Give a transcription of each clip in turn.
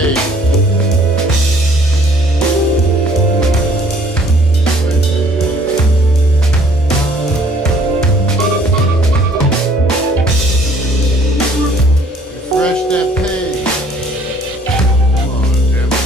page. Refresh that page. Come on, damn it.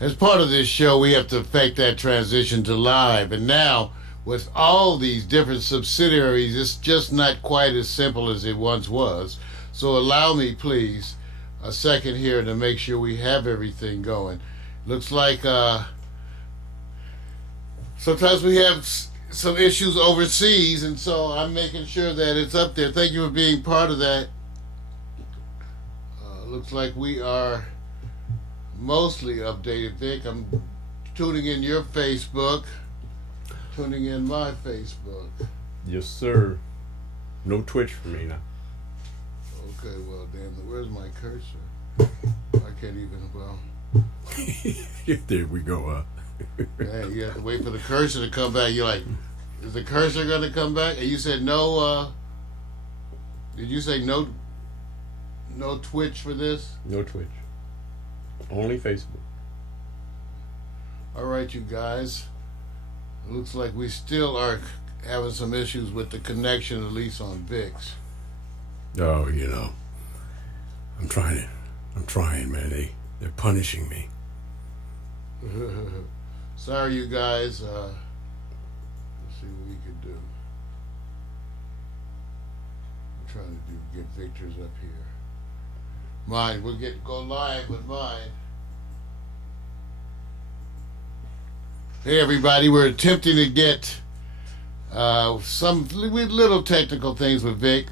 As part of this show, we have to effect that transition to live. And now, with all these different subsidiaries, it's just not quite as simple as it once was. So allow me, please, a second here to make sure we have everything going. Looks like sometimes we have some issues overseas, and so I'm making sure that it's up there. Thank you for being part of that. Looks like we are mostly updated, Vic. I'm tuning in your Facebook, tuning in my Facebook. Yes, sir. No Twitch for me now. Okay, well, damn, where's my cursor? I can't even, well. There we go. Man, you have to wait for the cursor to come back. You're like, is the cursor going to come back? And you said no, did you say no Twitch for this? No Twitch. Only Facebook. All right, you guys. It looks like we still are having some issues with the connection, at least on VIX. Oh, you know, I'm trying, man. They're punishing me. Sorry, you guys. Let's see what we can do. I'm trying to get Victor's up here. Mine, we'll go live with mine. Hey everybody, we're attempting to get some little technical things with Vic.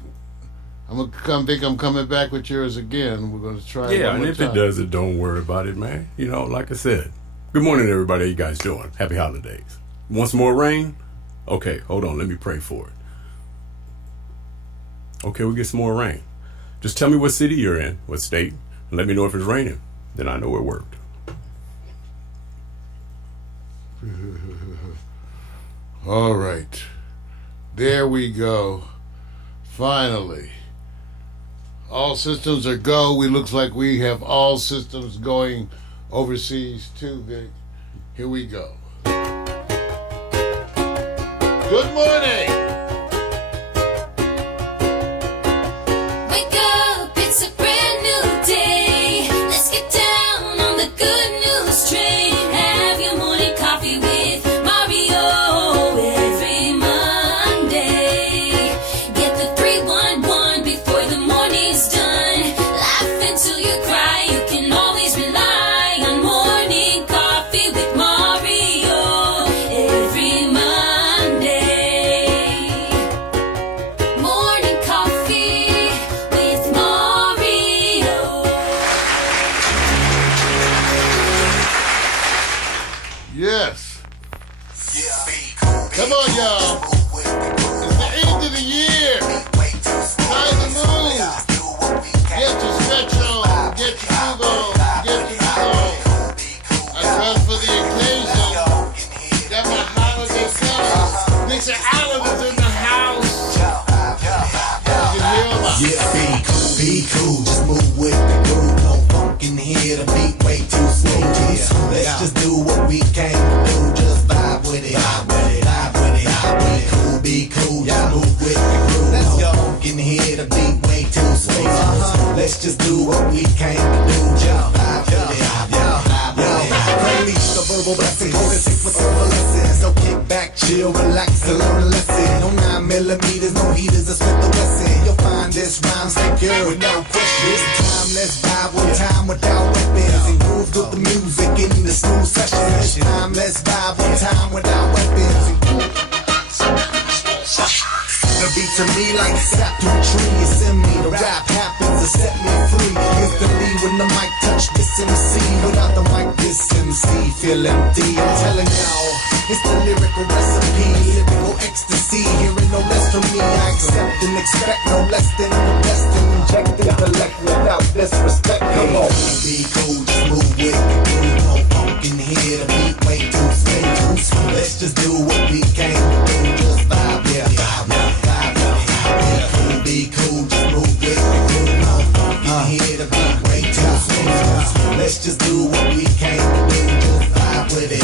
Vic, I'm coming back with yours again. We're going to try it one more if time. it does it, don't worry about it, man. You know, like I said, good morning everybody. How you guys doing? Happy holidays. Want some more rain? Okay, hold on, let me pray for it. Okay, we'll get some more rain. Just tell me what city you're in, what state, and let me know if it's raining. Then I know it worked. All right. There we go. Finally. All systems are go. We looks like we have all systems going overseas too, Vic. Here we go. Good morning. Yes. Come on, y'all. It's the end of the year. Time to move. Get your stretch on. Get your move on. Get your move on. I dress for the occasion. Got my holiday colors. Mix your islanders in the house. You can hear my be cool, just move with the groove. No funk in here, the beat way too smooth. Let's just do what we came to do. Just vibe with it, vibe with it, vibe with it, vibe with it. Be cool, just move with the groove. No funk in here, the beat way too smooth. Let's just do what we came to do. Just vibe with it, vibe with it. Unleash the verbal blessing, go to take what's over lesson. So kick back, chill, relax, and learn a lesson. No 9mm, no heaters to split the lesson. You'll find this rhyme secure with no question. This time, let's vibe one time without weapons and groove with the music in the smooth session. This time, let's vibe one time without weapons and groove. The beat to me like sap to a tree. It's in me. The rap happens to set me free. Instantly when the mic touch this MC. Without the mic, this MC feel empty. I'm telling y'all, it's the lyrical recipe. Lyrical ecstasy. Hearing no less from me. I accept and expect no less than the best. And inject intellect without disrespect. Come on. Be cool, just move with the groove. No funk in here. The beat way too smooth. Let's just do what we came to do. Just vibe, yeah. Be cool, just move with the groove. No funk in here. The beat way too smooth. Let's just do what we came to do. Just vibe with it.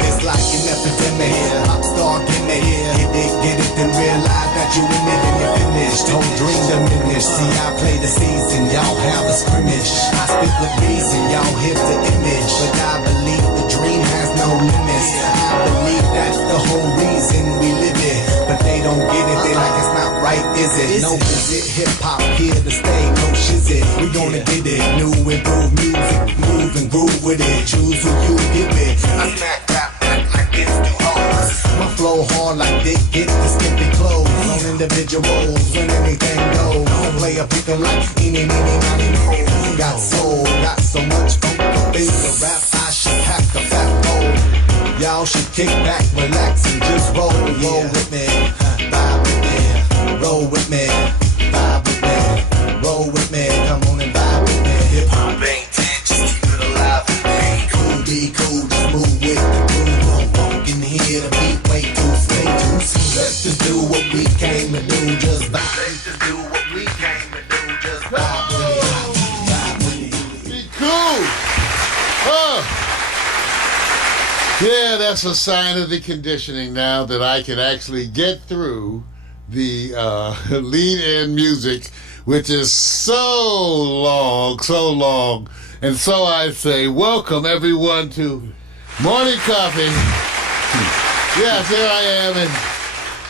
It's like an epidemic. Pop star gimmick. Hit it, get it, then realize that you in it and you're finished. Don't dream diminish. See, I play the season. Y'all have a scrimmage. I speak with reason. Y'all hit the image. But I believe the dream has no limits. I believe that's the whole reason we live it. But they don't get it. They like it's not right, is it? No visit. Hip hop here to stay. No shizit. We gonna get it. New improved music. Move and groove with it. Choose who you give it. I smack rap like it's too hard. My flow hard like they get the skimpy clothes. On individuals when anything goes. Don't play a pick 'em like eeny, meeny, miny, mo. Got soul, got so much funk up in the rap. I should pack a fat bowl. Y'all should kick back, relax, and just roll with me. Vibe with me, roll with me. Vibe with me, roll with me. Come on and vibe with me. Hip hop ain't dead, just keep it alive. Be cool, just move with the groove. No funk in here, the beat way too smooth. Let's just do what we came to do, just vibe. Let's just do what we came to do, just vibe with it. Be cool. Yeah, that's a sign of the conditioning now that I can actually get through the lead-in music, which is so long. And so I say, welcome everyone to Morning Coffee. Yes, here I am, and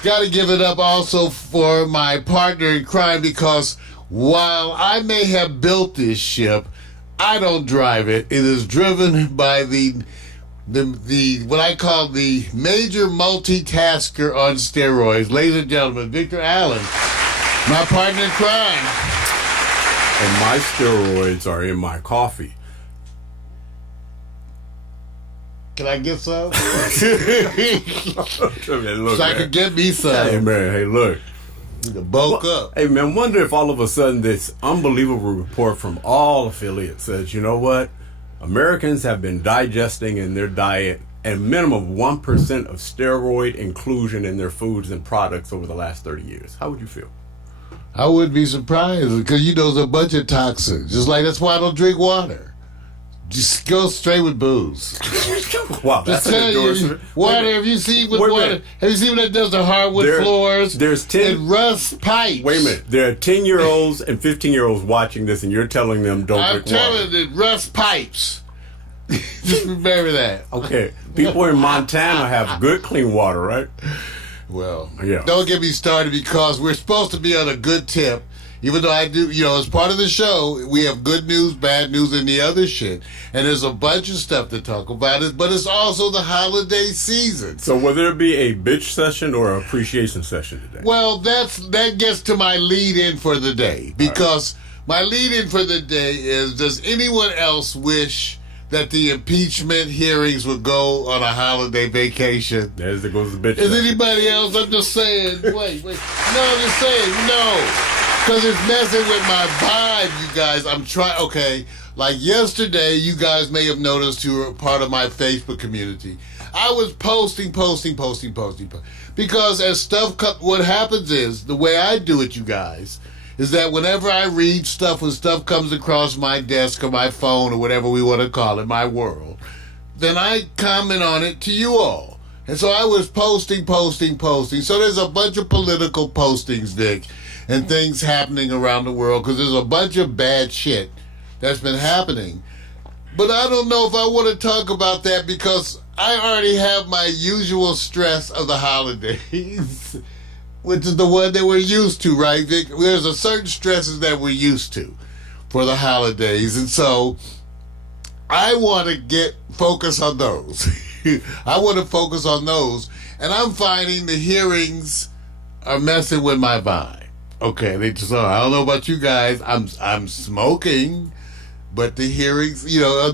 got to give it up also for my partner in crime, because while I may have built this ship, I don't drive it. It is driven by the what I call the major multitasker on steroids. Ladies and gentlemen, Victor Allen, my partner in crime. And my steroids are in my coffee. Can I get some? Look, So I could get me some. Hey, man, hey, look. To bulk up. Hey, man, wonder if all of a sudden this unbelievable report from all affiliates says, you know what? Americans have been digesting in their diet a minimum of 1% of steroid inclusion in their foods and products over the last 30 years. How would you feel? I wouldn't be surprised, because you know there's a bunch of toxins. Just like that's why I don't drink water. Just go straight with booze. Wow, that's Just an tell you, endorsement. water. Have you seen with Wait a water? minute. Have you seen what that does to hardwood floors? There's 10. It rusts pipes. Wait a minute. There are 10-year-olds and 15-year-olds watching this, and you're telling them don't I'm drink water. telling you, it rusts pipes. Just remember that. Okay. People in Montana have good, clean water, right? Well, Yeah. don't get me started, because we're supposed to be on a good tip. Even though I do, as part of the show, we have good news, bad news, and the other shit. And there's a bunch of stuff to talk about it, but it's also the holiday season. So will there be a bitch session or an appreciation session today? Well, that gets to my lead-in for the day, because my lead-in for the day is, does anyone else wish that the impeachment hearings would go on a holiday vacation? There goes the bitch Is session. anybody else? I'm just saying. Wait. No, I'm just saying, no. Because it's messing with my vibe, you guys. I'm trying, okay. Like yesterday, you guys may have noticed you were part of my Facebook community. I was posting. Because as stuff, what happens is, the way I do it, you guys, is that whenever I read stuff, when stuff comes across my desk or my phone or whatever we want to call it, my world, then I comment on it to you all. And so I was posting. So there's a bunch of political postings, Vic, and things happening around the world, because there's a bunch of bad shit that's been happening. But I don't know if I want to talk about that, because I already have my usual stress of the holidays, which is the one that we're used to, right, Vic? There's a certain stresses that we're used to for the holidays, and so I want to focus on those. I want to focus on those, and I'm finding the hearings are messing with my vibe. Okay, they just, I don't know about you guys. I'm smoking, but the hearings, are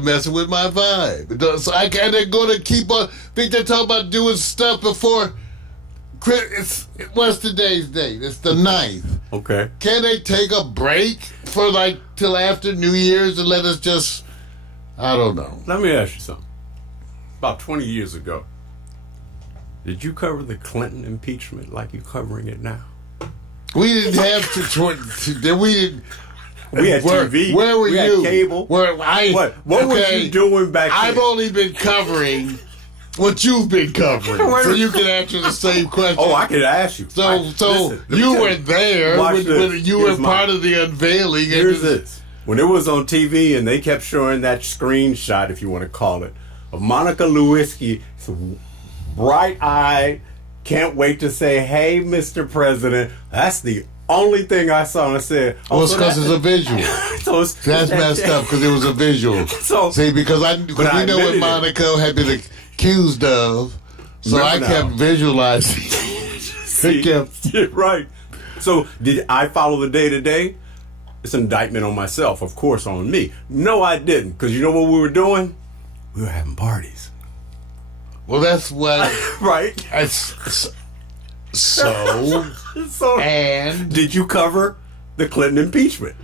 messing with my vibe. So they're going to keep on. Think they're talking about doing stuff before. What's today's date? It's the 9th. Okay. Can they take a break for till after New Year's and let us just? I don't know. Let me ask you something. About 20 years ago, did you cover the Clinton impeachment like you're covering it now? We didn't have to. We didn't. We had TV. Where were you? We had cable. What was you doing back then? I've only been covering what you've been covering, so you can answer the same question. Oh, I could ask you. So you were there when you were part of the unveiling. Here's this. When it was on TV and they kept showing that screenshot, if you want to call it, of Monica Lewinsky, bright-eyed, can't wait to say, "Hey, Mr. President." That's the only thing I saw, and I said, "Oh, it's because it's a visual." That's messed up because it was a visual. See, because we know what Monica had been accused of, so I kept visualizing. Right. So did I follow the day-to-day? It's an indictment on myself, of course, on me. No, I didn't, because you know what we were doing? We were having parties. Well, that's what. Right. And did you cover the Clinton impeachment?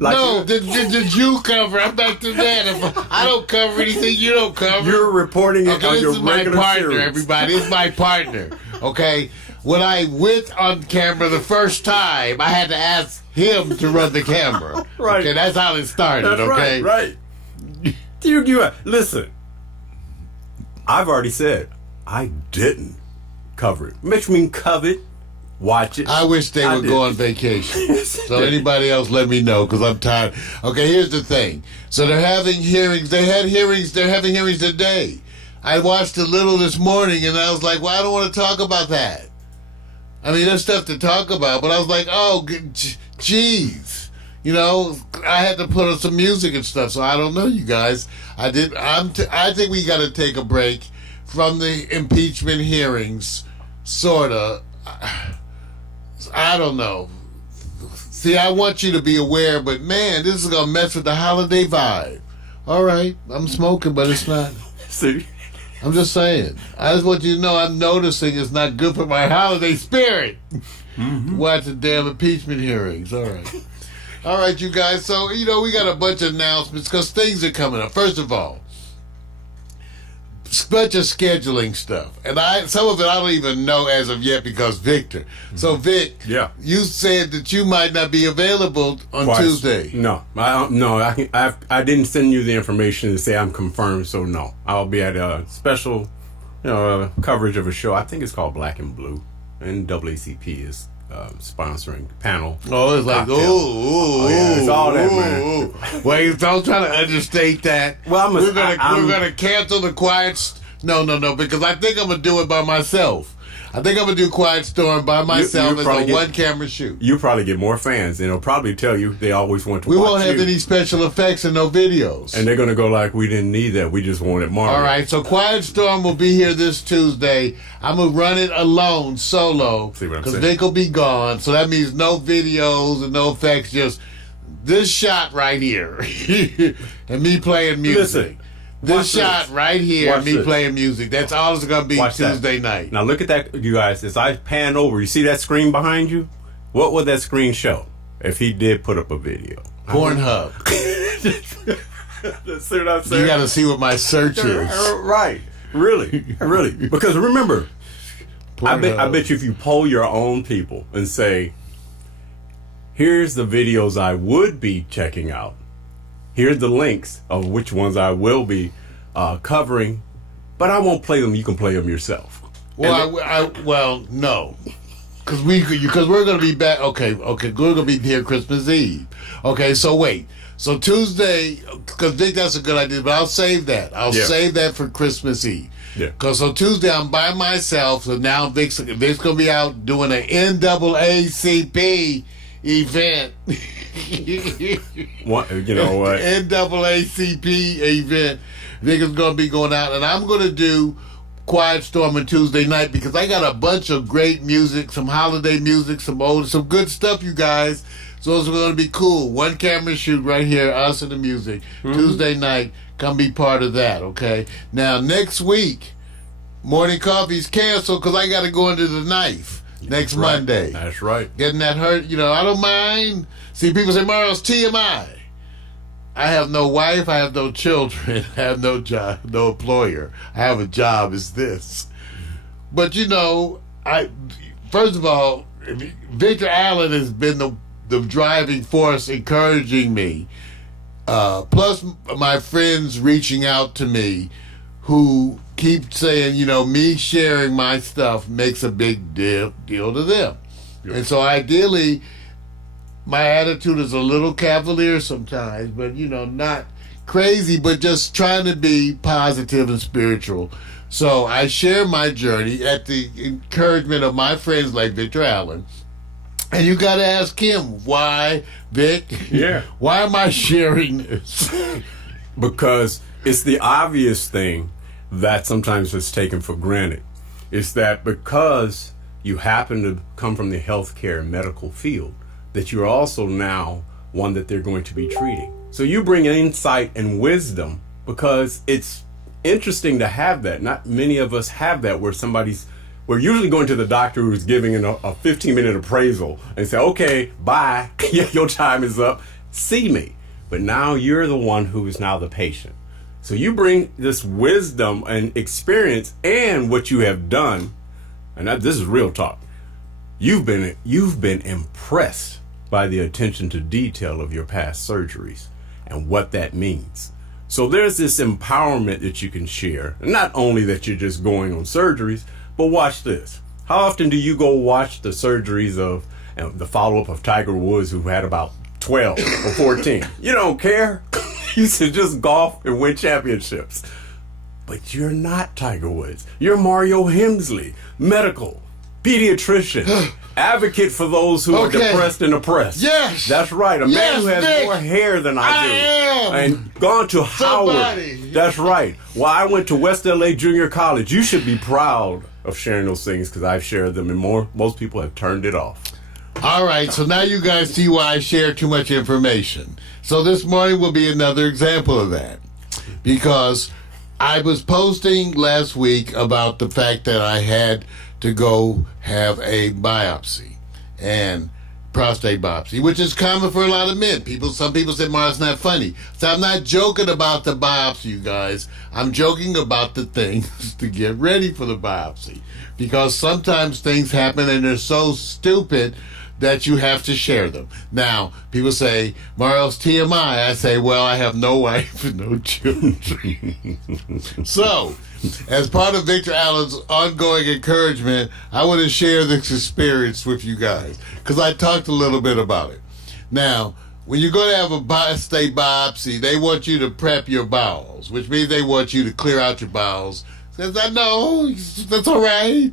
No, did you cover? I'm back to that. If I don't cover anything you don't cover. You're reporting it on your regular This is my partner, series. everybody. It's my partner. Okay? When I went on camera the first time, I had to ask him to run the camera. Right. Okay, that's how it started, that's okay? Right. Listen, I've already said I didn't cover it. Which means cover it, watch it. I wish they would go on vacation. So anybody else, let me know, because I'm tired. Okay, here's the thing. So they're having hearings. They're having hearings today. I watched a little this morning, and I was like, well, I don't want to talk about that. I mean, there's stuff to talk about, but I was like, oh, geez. I had to put on some music and stuff, so I don't know, you guys. I think we got to take a break from the impeachment hearings, sort of. I don't know. See, I want you to be aware, but man, this is going to mess with the holiday vibe. All right, I'm smoking, but it's not. See? I'm just saying. I just want you to know I'm noticing it's not good for my holiday spirit. Mm-hmm. Watch the damn impeachment hearings. All right. All right, you guys. So, we got a bunch of announcements because things are coming up. First of all, bunch of scheduling stuff. And some of it I don't even know as of yet because Victor. So, Vic, you said that you might not be available on Tuesday. No. I didn't send you the information to say I'm confirmed, so no. I'll be at a special coverage of a show. I think it's called Black and Blue. And NAACP is sponsoring panel. Oh, it's like, it's all that, man. Wait, don't try to understate that. Well, we're gonna cancel the Quiet. No, because I think I'm gonna do it by myself. I think I'm gonna do Quiet Storm by myself as a one-camera shoot. You probably get more fans, and they'll probably tell you they always want to. We watch won't have you. any special effects and no videos, and they're gonna go like, "We didn't need that. We just wanted Marvel." All right, so Quiet Storm will be here this Tuesday. I'm gonna run it alone, solo, because Vic will be gone. So that means no videos and no effects. Just this shot right here, and me playing music. Listen. This shot right here, me playing music. That's all it's going to be Tuesday night. Now look at that, you guys. As I pan over, you see that screen behind you? What would that screen show if he did put up a video? Pornhub. See what I'm saying? You got to see what my search is. Right. Really. Because remember, I bet you if you poll your own people and say, here's the videos I would be checking out. Here's the links of which ones I will be covering, but I won't play them. You can play them yourself. Well, no, because we're going to be back. Okay, we're going to be here Christmas Eve. Okay, so wait. So Tuesday, because Vic, that's a good idea, but I'll save that. I'll save that for Christmas Eve. Yeah. Because so Tuesday I'm by myself. So now Vic's going to be out doing an NAACP event. What, you know what? NAACP event. Vic is going to be going out, and I'm going to do Quiet Storm on Tuesday night because I got a bunch of great music, some holiday music, some good stuff, you guys. So it's going to be cool. One camera shoot right here, us and the music. Tuesday night, come be part of that, okay? Now, next week, Morning Coffee's canceled because I got to go into the knife next Monday. That's right. Getting that hurt, I don't mind. See, people say, Mario, it's TMI. I have no wife, I have no children, I have no job, no employer. I have a job, it's this. But, first of all, Victor Allen has been the driving force encouraging me. Plus my friends reaching out to me who keep saying, me sharing my stuff makes a big deal to them. Yep. And so ideally, my attitude is a little cavalier sometimes, but, not crazy, but just trying to be positive and spiritual. So I share my journey at the encouragement of my friends like Victor Allen. And you got to ask him, why, Vic? Yeah. Why am I sharing this? Because it's the obvious thing that sometimes is taken for granted. It's that because you happen to come from the healthcare and medical field, that you're also now one that they're going to be treating. So you bring insight and wisdom because it's interesting to have that. Not many of us have that where we're usually going to the doctor who's giving a 15-minute appraisal and say, okay, bye, your time is up, see me. But now you're the one who is now the patient. So you bring this wisdom and experience and what you have done, and this is real talk. You've been impressed by the attention to detail of your past surgeries and what that means. So there's this empowerment that you can share. And not only that you're just going on surgeries, but watch this. How often do you go watch the surgeries of the follow-up of Tiger Woods, who had about 12 or 14? You don't care. You should just golf and win championships. But you're not Tiger Woods. You're Mario Hemsley, medical, pediatrician, advocate for those who are depressed and oppressed. Yes. That's right. A man who has Nick. more hair than I do. am. And gone to Somebody. Howard. That's right. Well, I went to West LA Junior College. You should be proud of sharing those things because I've shared them and most people have turned it off. All right, so now you guys see why I share too much information. So this morning will be another example of that. Because I was posting last week about the fact that I had to go have a biopsy, and prostate biopsy, which is common for a lot of men. Some people say, Mar, it's not funny. So I'm not joking about the biopsy, you guys. I'm joking about the things to get ready for the biopsy. Because sometimes things happen and they're so stupid that you have to share them. Now, people say, Mario's TMI. I say, well, I have no wife and no children. So, as part of Victor Allen's ongoing encouragement, I want to share this experience with you guys because I talked a little bit about it. Now, when you're going to have a prostate biopsy, they want you to prep your bowels, which means they want you to clear out your bowels. Says, I know, that's all right.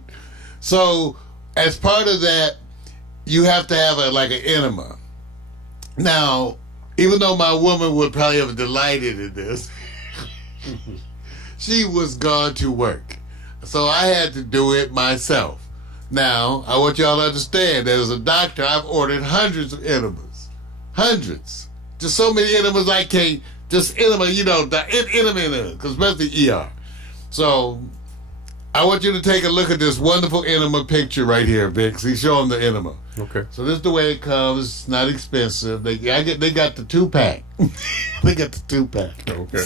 So, as part of that, you have to have an enema. Now, even though my woman would probably have delighted in this, she was gone to work. So I had to do it myself. Now, I want y'all to understand, as a doctor, I've ordered hundreds of enemas. Hundreds. Just so many enemas I can't, just enema, enema, because especially ER. So, I want you to take a look at this wonderful enema picture right here, Vic. See, show them the enema. Okay. So this is the way it comes. It's not expensive. They got the 2-pack. They got the 2-pack. Okay.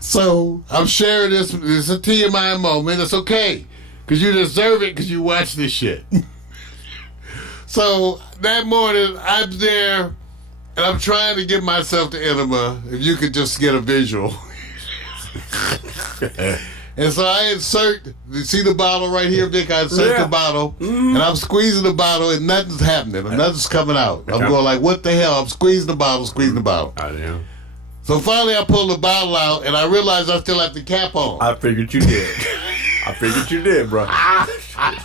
So I'm sharing this. It's a TMI moment. It's okay, because you deserve it because you watch this shit. So that morning I'm there and I'm trying to give myself the enema. If you could just get a visual. And so I insert, you see the bottle right here, Vic? I insert the bottle, and I'm squeezing the bottle, and nothing's happening, and nothing's coming out. I'm going like, what the hell? I'm squeezing the bottle. I know. So finally I pull the bottle out, and I realize I still have the cap on. I figured you did. I figured you did, bro.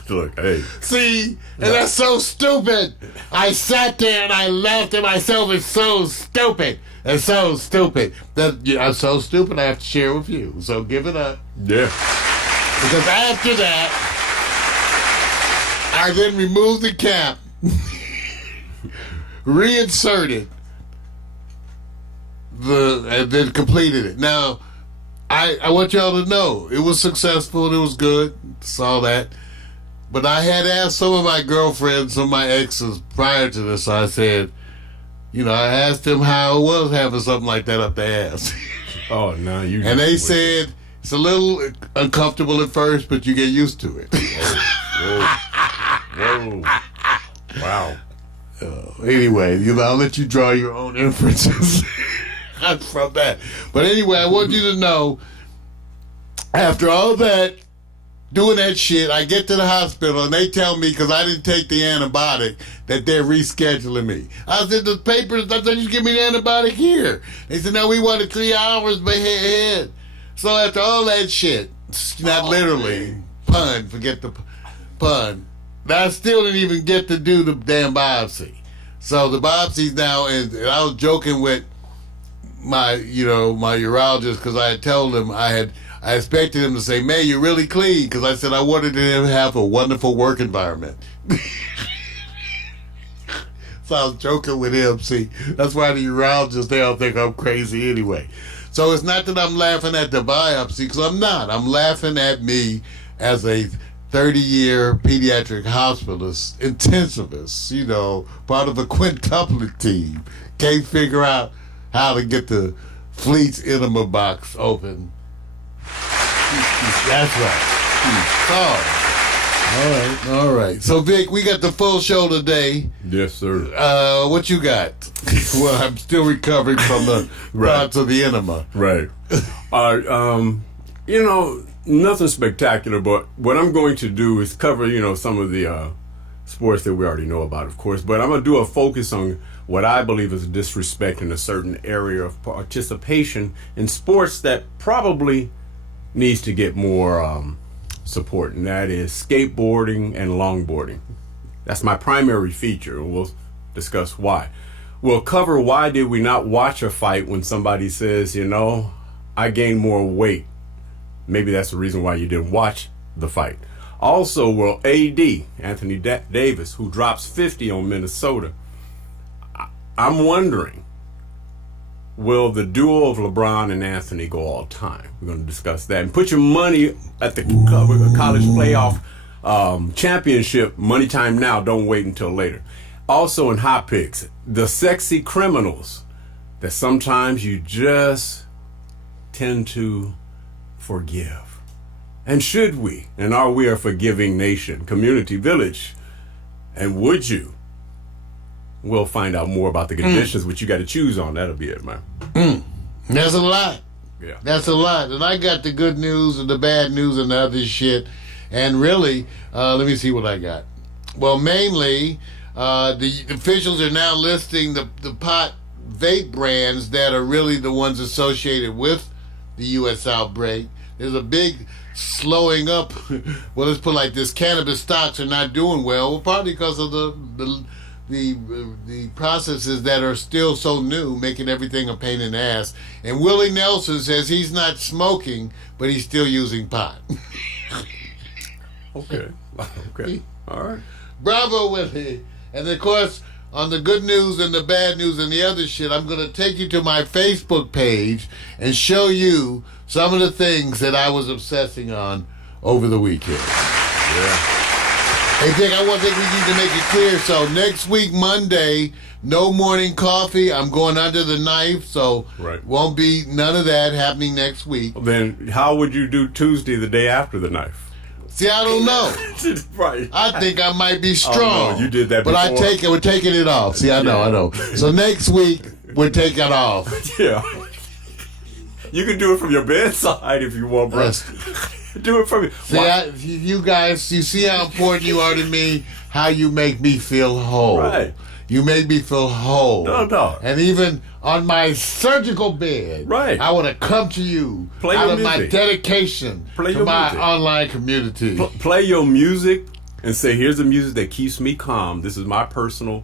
Look, hey. See? And that's so stupid. I sat there, and I laughed at myself. It's so stupid. It's so stupid. I'm so stupid I have to share with you. So give it up. Yeah. Because after that, I then removed the cap, reinserted and then completed it. Now, I want y'all to know it was successful and it was good. Saw that. But I had asked some of my girlfriends, some of my exes prior to this. I said, I asked them how it was having something like that up their ass. Oh, no, you. And they said it's a little uncomfortable at first, but you get used to it. Whoa. Wow. Anyway, I'll let you draw your own inferences from that. But anyway, I want you to know, after all that, doing that shit, I get to the hospital and they tell me, because I didn't take the antibiotic, that they're rescheduling me. I said, the papers, I said, you give me the antibiotic here. They said, no, we wanted 3 hours ahead. So after all that shit, not literally, pun, forget the pun, I still didn't even get to do the damn biopsy. So the biopsy's now, and I was joking with my urologist, because I had told him I expected him to say, man, you're really clean, because I said I wanted him to have a wonderful work environment. So I was joking with him. See, that's why the urologist, they all think I'm crazy anyway. So it's not that I'm laughing at the biopsy, because I'm not. I'm laughing at me as a 30-year pediatric hospitalist, intensivist, part of a quintuplet team. Can't figure out how to get the Fleet's enema box open. That's right. All right. So, Vic, we got the full show today. Yes, sir. What you got? Well, I'm still recovering from the parts of the enema. Right. Nothing spectacular, but what I'm going to do is cover, some of the sports that we already know about, of course, but I'm going to do a focus on what I believe is disrespect in a certain area of participation in sports that probably needs to get more support, and that is skateboarding and longboarding. That's my primary feature, and we'll discuss why. We'll cover why did we not watch a fight when somebody says, I gained more weight. Maybe that's the reason why you didn't watch the fight. Also, will AD, Anthony Davis, who drops 50 on Minnesota, I'm wondering, will the duo of LeBron and Anthony go all time? We're going to discuss that. And put your money at the college playoff championship. Money time now. Don't wait until later. Also in hot picks, the sexy criminals that sometimes you just tend to forgive. And should we? And are we a forgiving nation? Community village. And would you? We'll find out more about the conditions which you got to choose on. That'll be it, man. That's a lot. Yeah. That's a lot. And I got the good news and the bad news and the other shit. And really, let me see what I got. Well, mainly, the officials are now listing the pot vape brands that are really the ones associated with the U.S. outbreak. There's a big slowing up. Well, let's put it like this. Cannabis stocks are not doing well partly because of the processes that are still so new, making everything a pain in the ass. And Willie Nelson says he's not smoking, but he's still using pot. Okay. All right. Bravo, Willie. And of course, on the good news and the bad news and the other shit, I'm going to take you to my Facebook page and show you some of the things that I was obsessing on over the weekend. Yeah. Hey, Dick, I think we need to make it clear. So next week, Monday, no morning coffee. I'm going under the knife, so won't be none of that happening next week. Then how would you do Tuesday, the day after the knife? See, I don't know. Right. I think I might be strong. Oh, no, you did that before. But we're taking it off. See, I know. So next week, we're taking it off. Yeah. You can do it from your bedside if you want, bro. Do it from your... See, you guys, you see how important you are to me, how you make me feel whole. Right. You make me feel whole. No. And even on my surgical bed, I want to come to you out of my dedication to my online community. Play your music and say, here's the music that keeps me calm. This is my personal,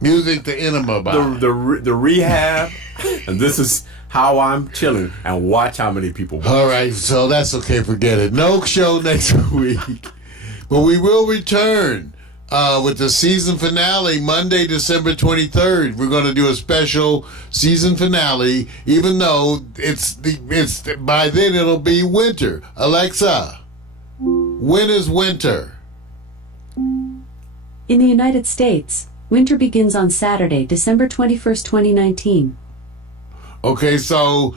Music to enema by. the rehab, and this is how I'm chilling, and watch how many people watch. All right, so that's okay. Forget it. No show next week, but we will return with the season finale Monday, December 23rd. We're going to do a special season finale, even though it's by then it'll be winter. Alexa, when is winter? In the United States, winter begins on Saturday, December 21st, 2019. Okay, so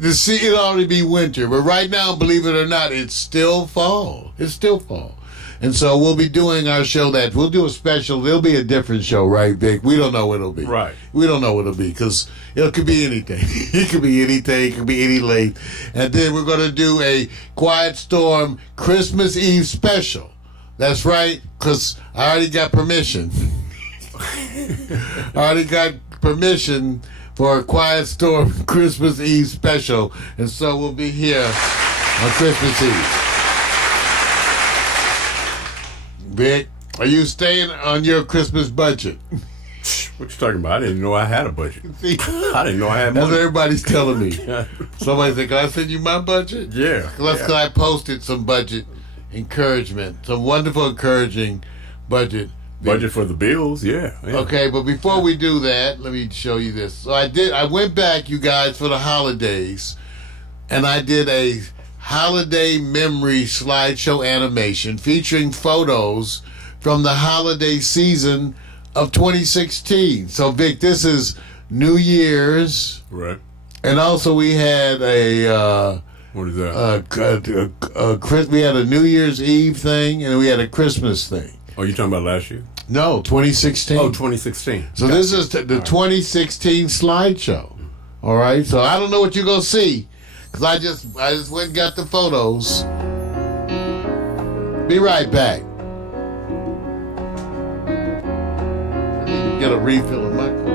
it'll already be winter, but right now, believe it or not, it's still fall. It's still fall. And so we'll be doing our show we'll do a special. It'll be a different show, right, Vic? We don't know what it'll be. Right. We don't know what it'll be because it could be anything. It could be anything. It could be any length. And then we're going to do a Quiet Storm Christmas Eve special. That's right, because I already got permission. I already got permission for a Quiet Storm Christmas Eve special. And so we'll be here on Christmas Eve. Vic, are you staying on your Christmas budget? What you talking about? I didn't know I had a budget. See, I didn't know I had that's money. what everybody's telling me. Somebody said, can I send you my budget? Yeah. Cause I posted some budget encouragement, some wonderful encouraging budget. Budget for the bills, yeah. Okay, but before we do that, let me show you this. So I went back, you guys, for the holidays, and I did a holiday memory slideshow animation featuring photos from the holiday season of 2016. So, Vic, this is New Year's. Right. And also we had What is that? we had a New Year's Eve thing, and we had a Christmas thing. Oh, you talking about last year? No, 2016. Oh, 2016. So this is the 2016 slideshow. All right. So I don't know what you're gonna see, cause I just went and got the photos. Be right back. I need to get a refill of my coat.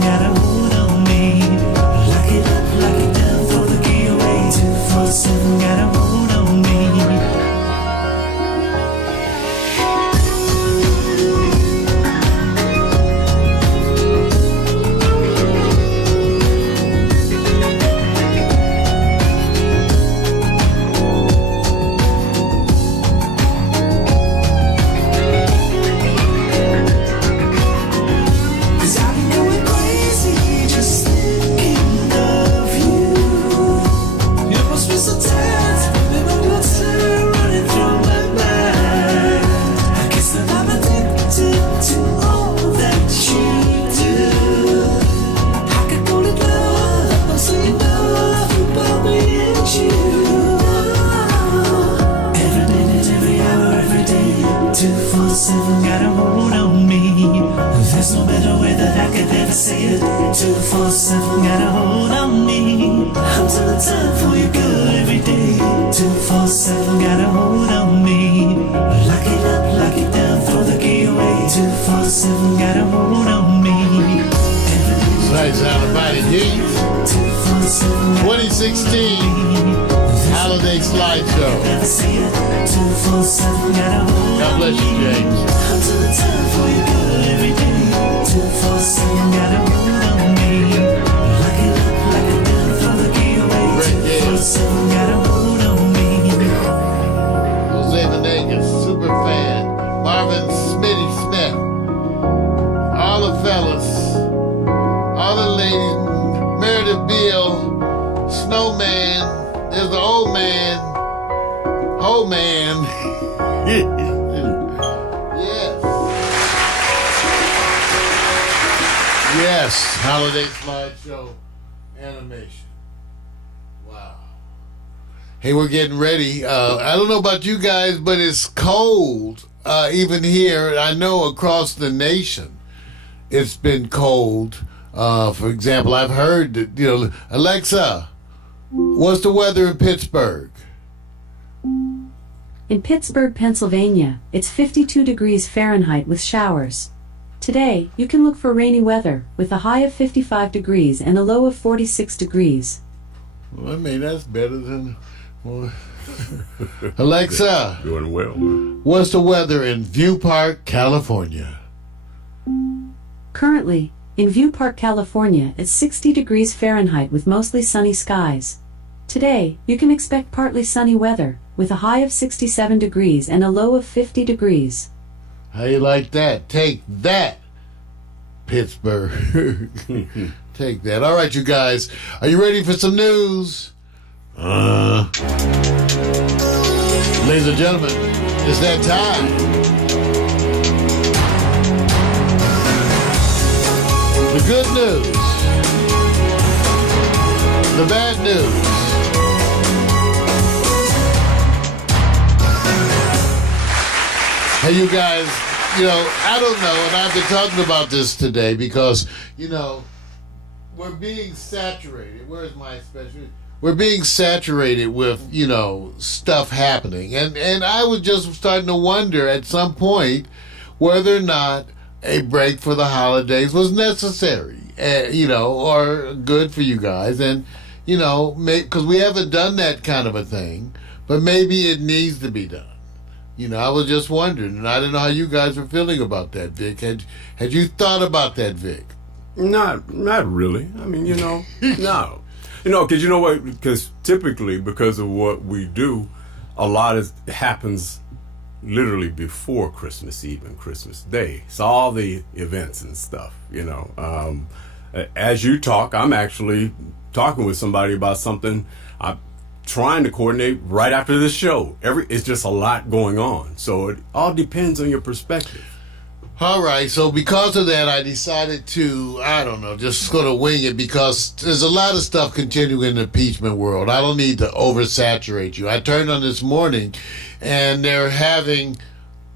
Got a 247 got a hold on me. There's no better way that I could ever say it. 247 got a hold on me. I'm telling time for you good every day. 247 got a hold on me. Lock it up, lock it down, throw the key away. 247 got a hold on me. Nice out of body heat. 2016 Holiday Slideshow. God bless you, James. Jose Venegas, super fan. Marvin Smitty Smith. All the fellas. All the ladies. Meredith Beale. Snowman. There's the old man. Old man. Yes. Yes. Holiday Slideshow animation. Wow. Hey, we're getting ready. I don't know about you guys, but it's cold even here. I know across the nation it's been cold. For example, I've heard that, Alexa, what's the weather in Pittsburgh? In Pittsburgh, Pennsylvania, it's 52 degrees Fahrenheit with showers. Today, you can look for rainy weather with a high of 55 degrees and a low of 46 degrees. Well, I mean, that's better than... Well, Alexa, Doing well. what's the weather in View Park, California? Currently, in View Park, California, it's 60 degrees Fahrenheit with mostly sunny skies. Today, you can expect partly sunny weather with a high of 67 degrees and a low of 50 degrees. How you like that? Take that, Pittsburgh. Take that. All right, you guys. Are you ready for some news? Ladies and gentlemen, it's that time. The good news. The bad news. Hey, you guys, I don't know, and I've been talking about this today because, we're being saturated. Where's my special? We're being saturated with, stuff happening. And I was just starting to wonder at some point whether or not a break for the holidays was necessary, or good for you guys. And, because we haven't done that kind of a thing, but maybe it needs to be done. I was just wondering, and I didn't know how you guys were feeling about that, Vic. Had you thought about that, Vic? Not really. I mean, no. Because you know what? Because typically, because of what we do, a lot happens literally before Christmas Eve and Christmas Day. It's all the events and stuff, As you talk, I'm actually talking with somebody about something I'm trying to coordinate right after this show. It's just a lot going on. So it all depends on your perspective. All right, so because of that, I decided to, just sort of wing it because there's a lot of stuff continuing in the impeachment world. I don't need to oversaturate you. I turned on this morning, and they're having,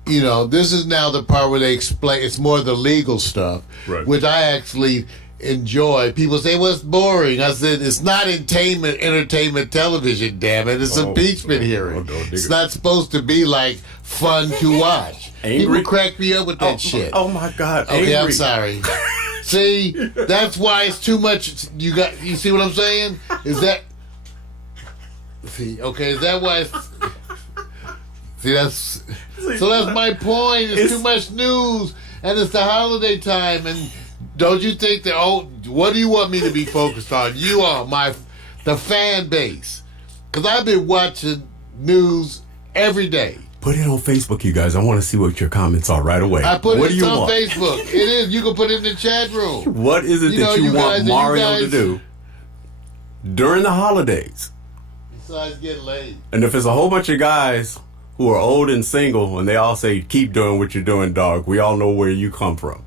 this is now the part where they explain, it's more the legal stuff, right, which I actually enjoy. People say, well, it's boring. I said, it's not entertainment television, damn it. It's impeachment hearing. It's not supposed to be like fun to watch. Angry? People crack me up with that shit. Oh my God. Okay, angry. I'm sorry. See, that's why it's too much. You see what I'm saying? Is that why it's, that's my point. It's too much news, and it's the holiday time, and don't you think that, what do you want me to be focused on? You are the fan base. Because I've been watching news every day. Put it on Facebook, you guys. I want to see what your comments are right away. I put it on Facebook. It is. You can put it in the chat room. What is it that you want Mario to do during the holidays? Besides get laid. And if it's a whole bunch of guys who are old and single and they all say, keep doing what you're doing, dog, we all know where you come from.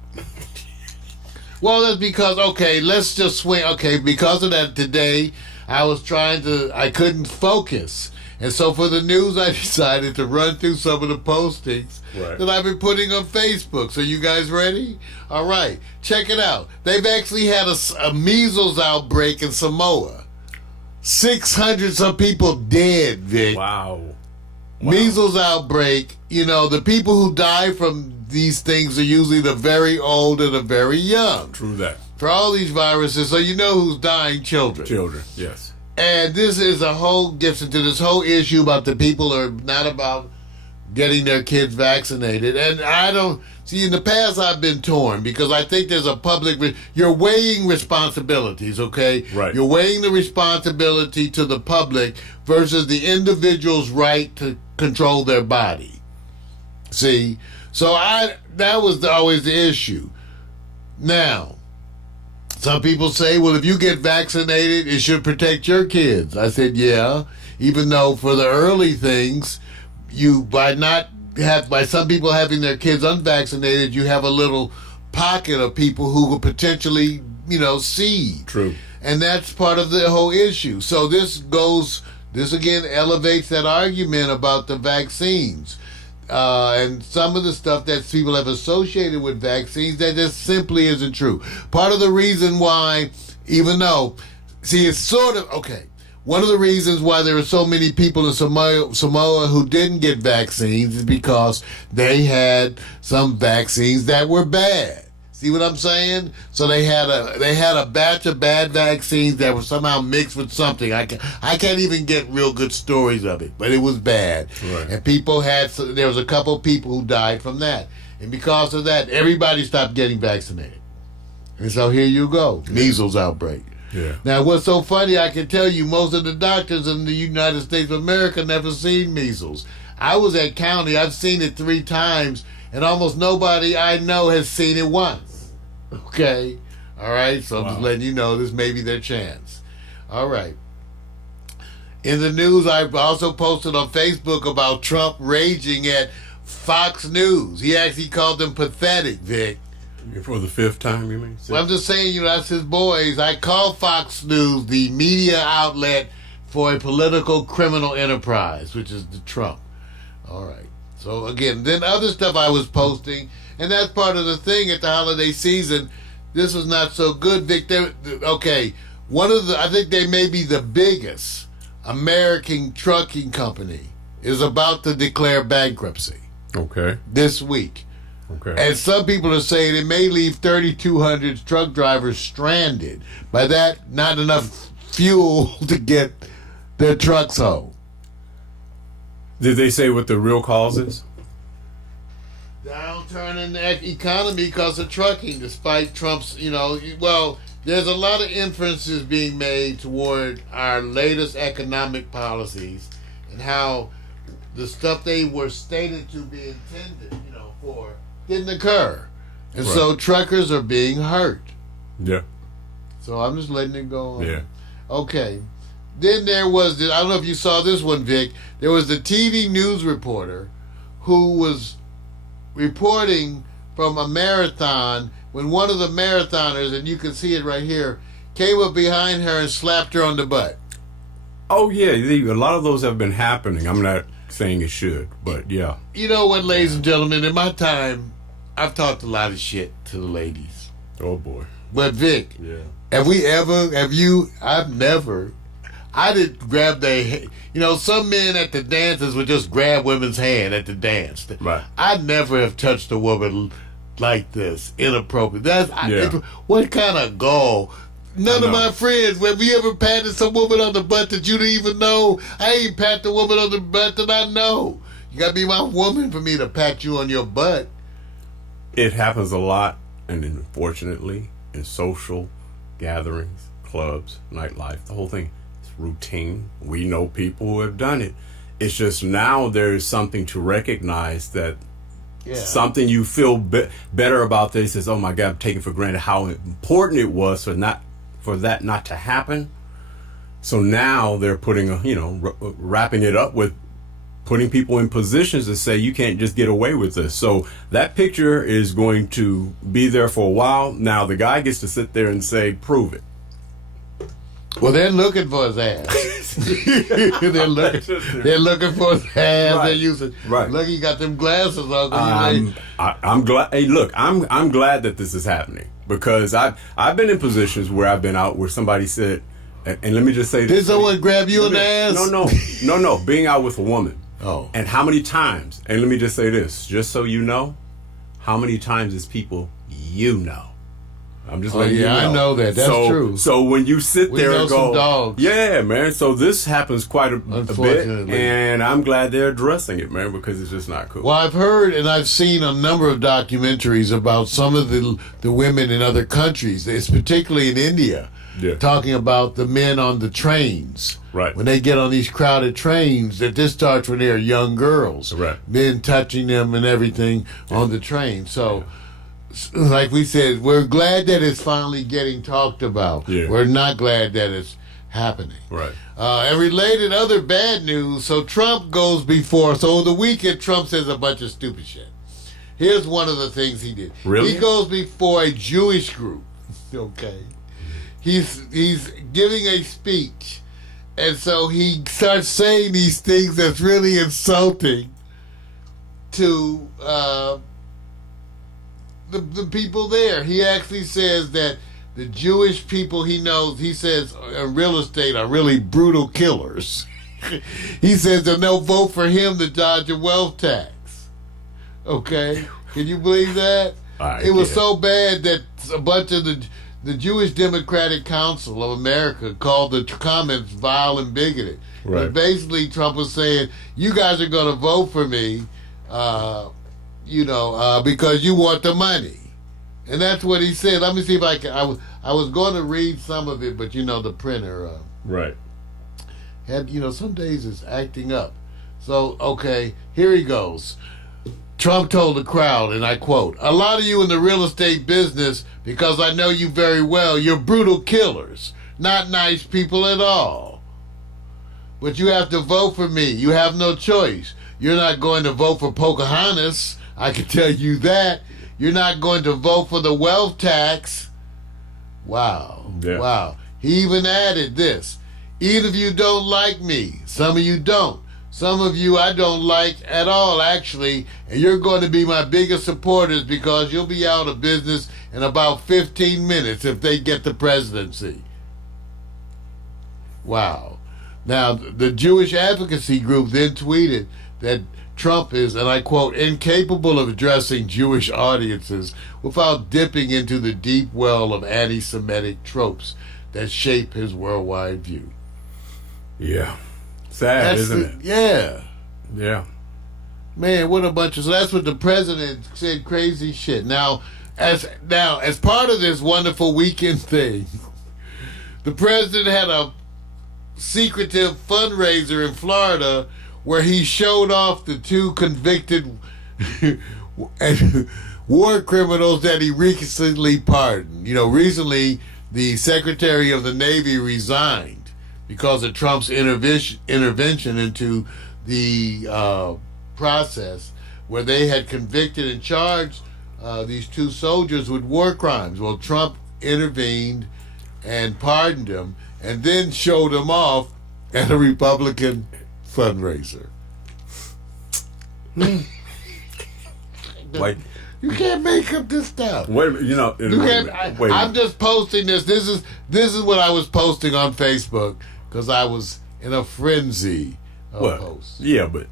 Well, that's because, let's just swing. Because of that today, I couldn't focus. And so for the news, I decided to run through some of the postings that I've been putting on Facebook. So you guys ready? All right, check it out. They've actually had a measles outbreak in Samoa. 600 some people dead, Vic. Wow. Measles outbreak. You know, the people who die from these things are usually the very old and the very young. True that. For all these viruses, so you know who's dying? Children. Children, yes. And this is a whole, gets into this whole issue about the people are not about getting their kids vaccinated. And I don't, see, in the past I've been torn because I think there's a public, you're weighing responsibilities, okay? Right. You're weighing the responsibility to the public versus the individual's right to control their body. See? So that was always the issue. Now, some people say, well, if you get vaccinated, it should protect your kids. I said, yeah, even though for the early things, by some people having their kids unvaccinated, you have a little pocket of people who could potentially, see. True. And that's part of the whole issue. So this again elevates that argument about the vaccines. And some of the stuff that people have associated with vaccines that just simply isn't true. Part of the reason why, even though, see, it's sort of, okay, one of the reasons why there are so many people in Samoa who didn't get vaccines is because they had some vaccines that were bad. See what I'm saying? So they had a batch of bad vaccines that were somehow mixed with something. I can't even get real good stories of it, but it was bad. Right. And there was a couple people who died from that. And because of that, everybody stopped getting vaccinated. And so here you go, measles outbreak. Yeah. Now, what's so funny, I can tell you, most of the doctors in the United States of America never seen measles. I was at county, I've seen it 3 times, and almost nobody I know has seen it once. Okay? All right? So I'm just letting you know this may be their chance. All right. In the news, I also posted on Facebook about Trump raging at Fox News. He actually called them pathetic, Vic. For the 5th time, you mean? Well, I'm just saying, that's his boys. I call Fox News the media outlet for a political criminal enterprise, which is the Trump. All right. So, again, then other stuff I was posting, and that's part of the thing at the holiday season. This was not so good, Vic. Okay, I think they may be the biggest American trucking company is about to declare bankruptcy. Okay. This week. Okay. And some people are saying it may leave 3,200 truck drivers stranded. By that, not enough fuel to get their trucks home. Did they say what the real cause is? Downturn in the economy because of trucking, despite Trump's, well, there's a lot of inferences being made toward our latest economic policies and how the stuff they were stated to be intended, for didn't occur. And so truckers are being hurt. Yeah. So I'm just letting it go on. Yeah. Okay. Then there was, I don't know if you saw this one, Vic, there was the TV news reporter who was reporting from a marathon when one of the marathoners, and you can see it right here, came up behind her and slapped her on the butt. Oh, yeah. A lot of those have been happening. I'm not saying it should, but yeah. You know what, ladies and gentlemen, in my time, I've talked a lot of shit to the ladies. Oh, boy. But, Vic, I didn't grab their, some men at the dances would just grab women's hand at the dance. Right. I'd never have touched a woman like this, inappropriate. What kind of gall? None of my friends, have you ever patted some woman on the butt that you didn't even know? I ain't pat the woman on the butt that I know. You gotta be my woman for me to pat you on your butt. It happens a lot, and unfortunately, in social gatherings, clubs, nightlife, the whole thing. Routine. We know people who have done it. It's just now there's something to recognize that something you feel better about this is, oh my God, I'm taking for granted how important it was for that not to happen. So now they're putting wrapping it up with putting people in positions to say you can't just get away with this. So that picture is going to be there for a while. Now the guy gets to sit there and say, prove it. Well, they're looking for his ass. they're looking for his ass. Right. They're using. Right. Look, he got them glasses on. I'm glad. Hey, look, I'm glad that this is happening because I've been in positions where I've been out where somebody said, and let me just say Did this. someone grab you in the ass? No. Being out with a woman. Oh. And how many times? And let me just say this, just so you know, how many times is people you know? I'm just letting you know. I know that. That's true. So when you sit We there know and go, some dogs. yeah, man. So this happens quite a bit, Unfortunately. and I'm glad they're addressing it, man, because it's just not cool. Well, I've heard and I've seen a number of documentaries about some of the women in other countries. It's particularly in India, talking about the men on the trains. Right. When they get on these crowded trains, that this starts when they're young girls. Right. Men touching them and everything on the train. So, like we said, we're glad that it's finally getting talked about. Yeah. We're not glad that it's happening. Right. And related other bad news, so Trump goes before, so over the weekend Trump says a bunch of stupid shit. Here's one of the things he did. Really? He goes before a Jewish group. Okay. He's giving a speech, and so he starts saying these things that's really insulting to the people there. He actually says that the Jewish people he knows, he says, in real estate are really brutal killers. He says that they'll vote for him to dodge a wealth tax. Okay? Can you believe that? It was so bad that a bunch of the Jewish Democratic Council of America called the comments vile and bigoted. Right. But basically Trump was saying, you guys are going to vote for me, because you want the money. And that's what he said. Let me see if I can. I was going to read some of it, but the printer Right. had, some days it's acting up. So, okay, here he goes. Trump told the crowd, and I quote, "A lot of you in the real estate business, because I know you very well, you're brutal killers, not nice people at all. But you have to vote for me. You have no choice. You're not going to vote for Pocahontas. I can tell you that. You're not going to vote for the wealth tax." Wow. Yeah. Wow. He even added this. "Either of you don't like me. Some of you don't. Some of you I don't like at all, actually, and you're going to be my biggest supporters because you'll be out of business in about 15 minutes if they get the presidency." Wow. Now, the Jewish advocacy group then tweeted that Trump is, and I quote, "incapable of addressing Jewish audiences without dipping into the deep well of anti-Semitic tropes that shape his worldwide view." Yeah. Sad, isn't it? Yeah. Yeah. Man, what a bunch of... So that's what the president said, crazy shit. Now, as part of this wonderful weekend thing, the president had a secretive fundraiser in Florida where he showed off the two convicted war criminals that he recently pardoned. Recently the Secretary of the Navy resigned because of Trump's intervention into the process where they had convicted and charged these two soldiers with war crimes. Well, Trump intervened and pardoned them and then showed them off at a Republican fundraiser. Like, you can't make up this stuff. wait, I'm just posting this. This is what I was posting on Facebook because I was in a frenzy of posts. Yeah, but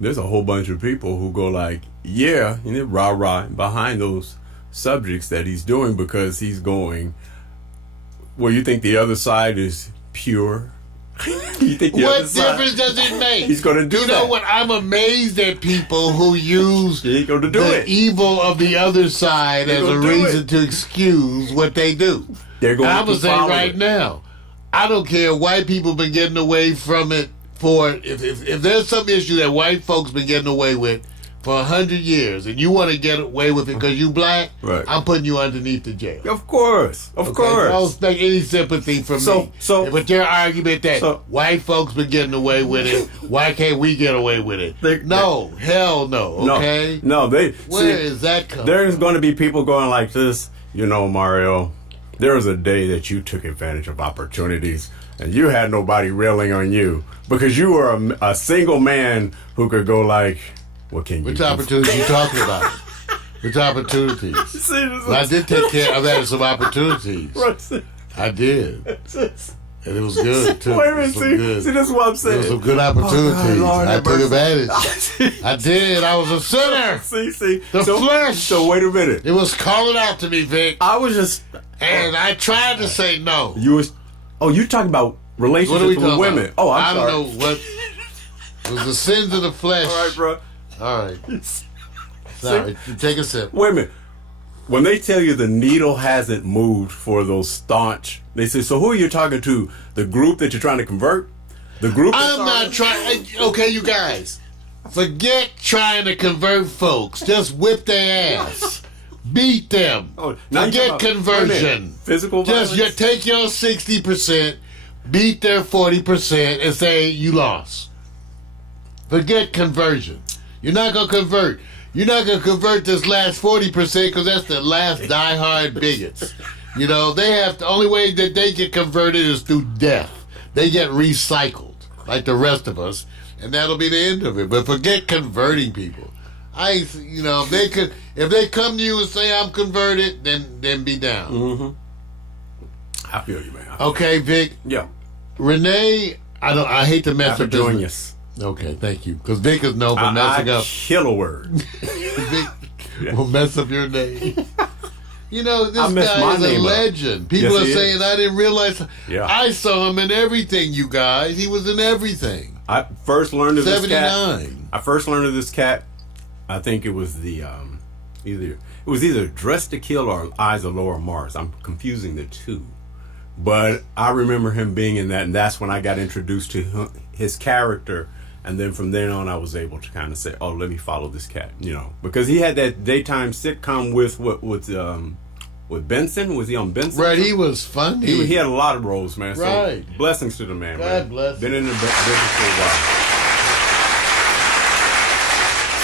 there's a whole bunch of people who go like, yeah, rah-rah behind those subjects that he's doing because he's going, well, you think the other side is pure? You think what difference does it make? He's going to do that. You know what? I'm amazed at people who use the evil of the other side as a reason to excuse what they do. They're going I'm to say right now, I don't care. White people been getting away from it for if there's some issue that white folks been getting away with for 100 years, and you want to get away with it because you black, right, I'm putting you underneath the jail. Of course. I don't expect any sympathy from me. But your argument that white folks been getting away with it, why can't we get away with it? Hell no. Okay. No, where is that coming? There's going to be people going like this. Mario, there was a day that you took advantage of opportunities and you had nobody railing on you because you were a single man who could go like, what can you Which do? opportunities you talking about? Which opportunities? Well, I did take care of that some opportunities. I did. And it was good, too. Wait a minute, see, that's what I'm saying. There was some good opportunities. Oh, God, Lord, I took advantage. advantage. I did. I was a sinner. See. The flesh. So wait a minute. It was calling out to me, Vic. I was just... And I tried to say no. You talking about relationships with women. About? I'm sorry. I don't know what... It was the sins of the flesh. All right, bro. All right. Sorry. Take a sip. Wait a minute. When they tell you the needle hasn't moved for those staunch, they say, so who are you talking to? The group that you're trying to convert? The group I'm not trying... Okay, you guys. Forget trying to convert folks. Just whip their ass. Beat them. Oh, now forget conversion. Physical violence? Just take your 60%, beat their 40%, and say you lost. Forget conversion. You're not going to convert. You're not going to convert this last 40% because that's the last diehard bigots. You know, the only way that they get converted is through death. They get recycled like the rest of us, and that'll be the end of it. But forget converting people. If they come to you and say I'm converted, then be down. Mm-hmm. I feel you, man. Okay, Vic. Yeah. Renee, I hate to mess up join this. Okay, thank you. Because Vic is known for messing up. Kill a word. Vic will mess up your name. You know, this guy is a legend. People are saying, I didn't realize. Yeah. I saw him in everything, you guys. He was in everything. I first learned of this cat. 79. I first learned of this cat. I think it was either Dressed to Kill or Eyes of Laura Mars. I'm confusing the two. But I remember him being in that, and that's when I got introduced to his character. And then from then on, I was able to kind of say, "Oh, let me follow this cat," because he had that daytime sitcom with Benson. Was he on Benson? Right, he was funny. He had a lot of roles, man. Right. So blessings to the man. God bless him. Been in the business for a while.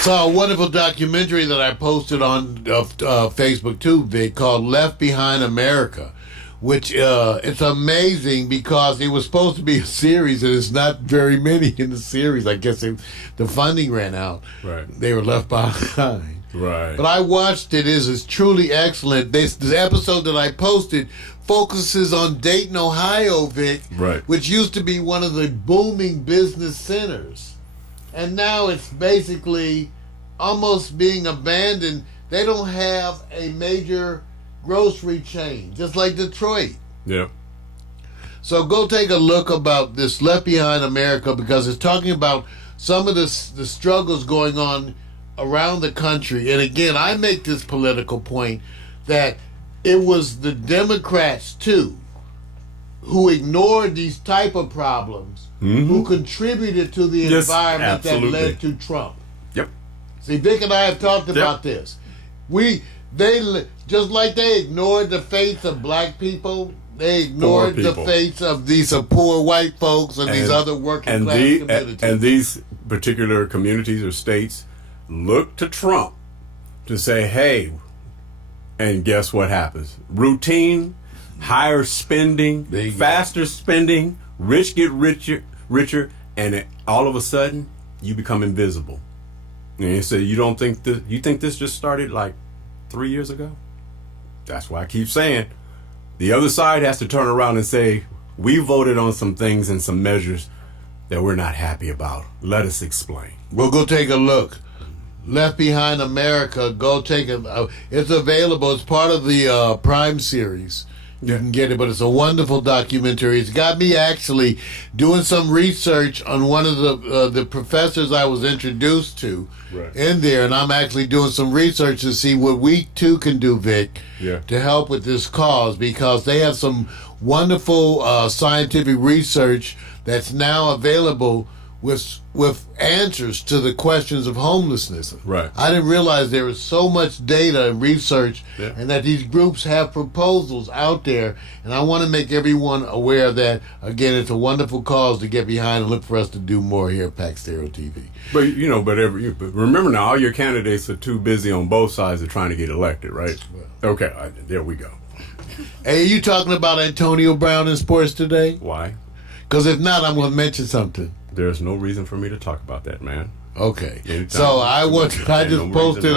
Saw a wonderful documentary that I posted on Facebook too, Vic, called "Left Behind America." Which it's amazing because it was supposed to be a series and it's not very many in the series. I guess the funding ran out. Right. They were left behind. Right. But I watched it. It's truly excellent. The episode that I posted focuses on Dayton, Ohio, Vic, right, which used to be one of the booming business centers. And now it's basically almost being abandoned. They don't have a major grocery chain, just like Detroit. Yeah. So go take a look about this Left Behind America because it's talking about some of the struggles going on around the country. And again, I make this political point that it was the Democrats too who ignored these type of problems, who contributed to the environment that led to Trump. Yep. See, Vic and I have talked about this. They just like they ignored the fates of black people, they ignored the fates of these poor white folks and these other working class communities. And these particular communities or states look to Trump to say, hey, and guess what happens? Routine, higher spending, faster spending, rich get richer, and all of a sudden you become invisible. And you say, you think this just started like 3 years ago? That's why I keep saying the other side has to turn around and say, we voted on some things and some measures that we're not happy about. Let us explain. We'll go take a look. Left Behind America, go take it. It's available. It's part of the Prime series. You can get it, but it's a wonderful documentary. It's got me actually doing some research on one of the professors I was introduced to in there, and I'm actually doing some research to see what we too can do, Vic, to help with this cause, because they have some wonderful scientific research that's now available with answers to the questions of homelessness. Right. I didn't realize there was so much data and research, and that these groups have proposals out there. And I want to make everyone aware that, again, it's a wonderful cause to get behind and look for us to do more here at Pac Stereo TV. But but remember now, all your candidates are too busy on both sides of trying to get elected, right? Okay, there we go. Hey, you talking about Antonio Brown in sports today? Why? Because if not, I'm going to mention something. There's no reason for me to talk about that, man. Okay. Anytime So I just posted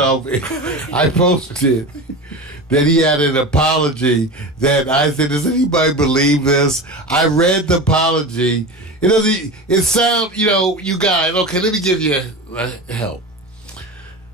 I posted that he had an apology that I said, does anybody believe this? I read the apology. It sounds, you guys, okay, let me give you help.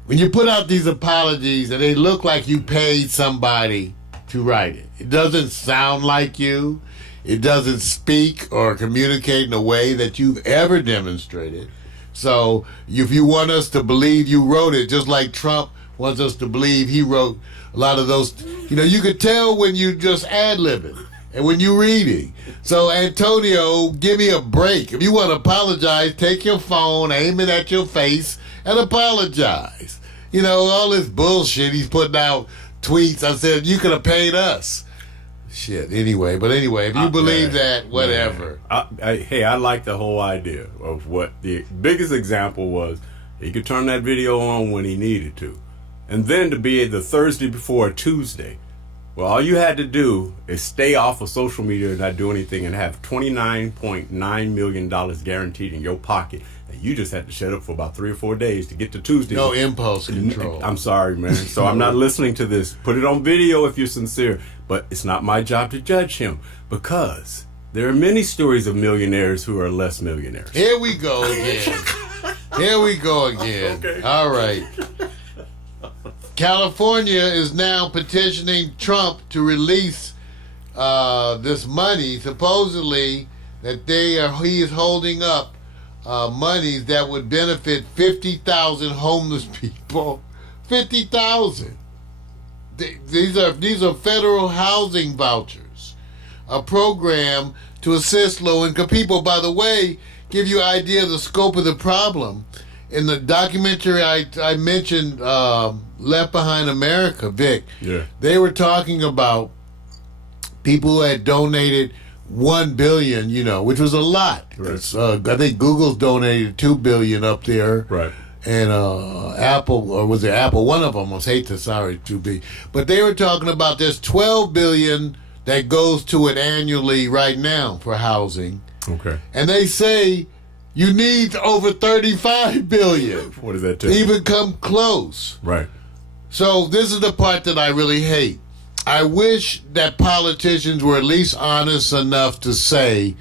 When you put out these apologies and they look like you paid somebody to write it, it doesn't sound like you. It doesn't speak or communicate in a way that you've ever demonstrated. So if you want us to believe you wrote it, just like Trump wants us to believe he wrote a lot of those, you could tell when you just ad-libbing and when you reading. So Antonio, give me a break. If you want to apologize, take your phone, aim it at your face, and apologize. All this bullshit he's putting out tweets. I said, you could have paid us. Shit. Anyway, if you believe that, whatever. I like the whole idea of what the biggest example was. He could turn that video on when he needed to. And then to be the Thursday before a Tuesday. Well, all you had to do is stay off of social media and not do anything and have $29.9 million guaranteed in your pocket. And you just had to shut up for about 3 or 4 days to get to Tuesday. No impulse control. I'm sorry, man. So I'm not listening to this. Put it on video if you're sincere. But it's not my job to judge him because there are many stories of millionaires who are less millionaires. Here we go again. Okay. All right. California is now petitioning Trump to release this money, supposedly that he is holding up monies that would benefit 50,000 homeless people. 50,000. These are federal housing vouchers, a program to assist low-income people. By the way, give you an idea of the scope of the problem. In the documentary I mentioned, Left Behind America, Vic, they were talking about people who had donated $1 billion, which was a lot. Right. I think Google's donated $2 billion up there. Right. And Apple, or was it Apple? One of them was too big. But they were talking about there's $12 billion that goes to it annually right now for housing. Okay. And they say you need over $35 billion. What does that to even come close? Right. So this is the part that I really hate. I wish that politicians were at least honest enough to say,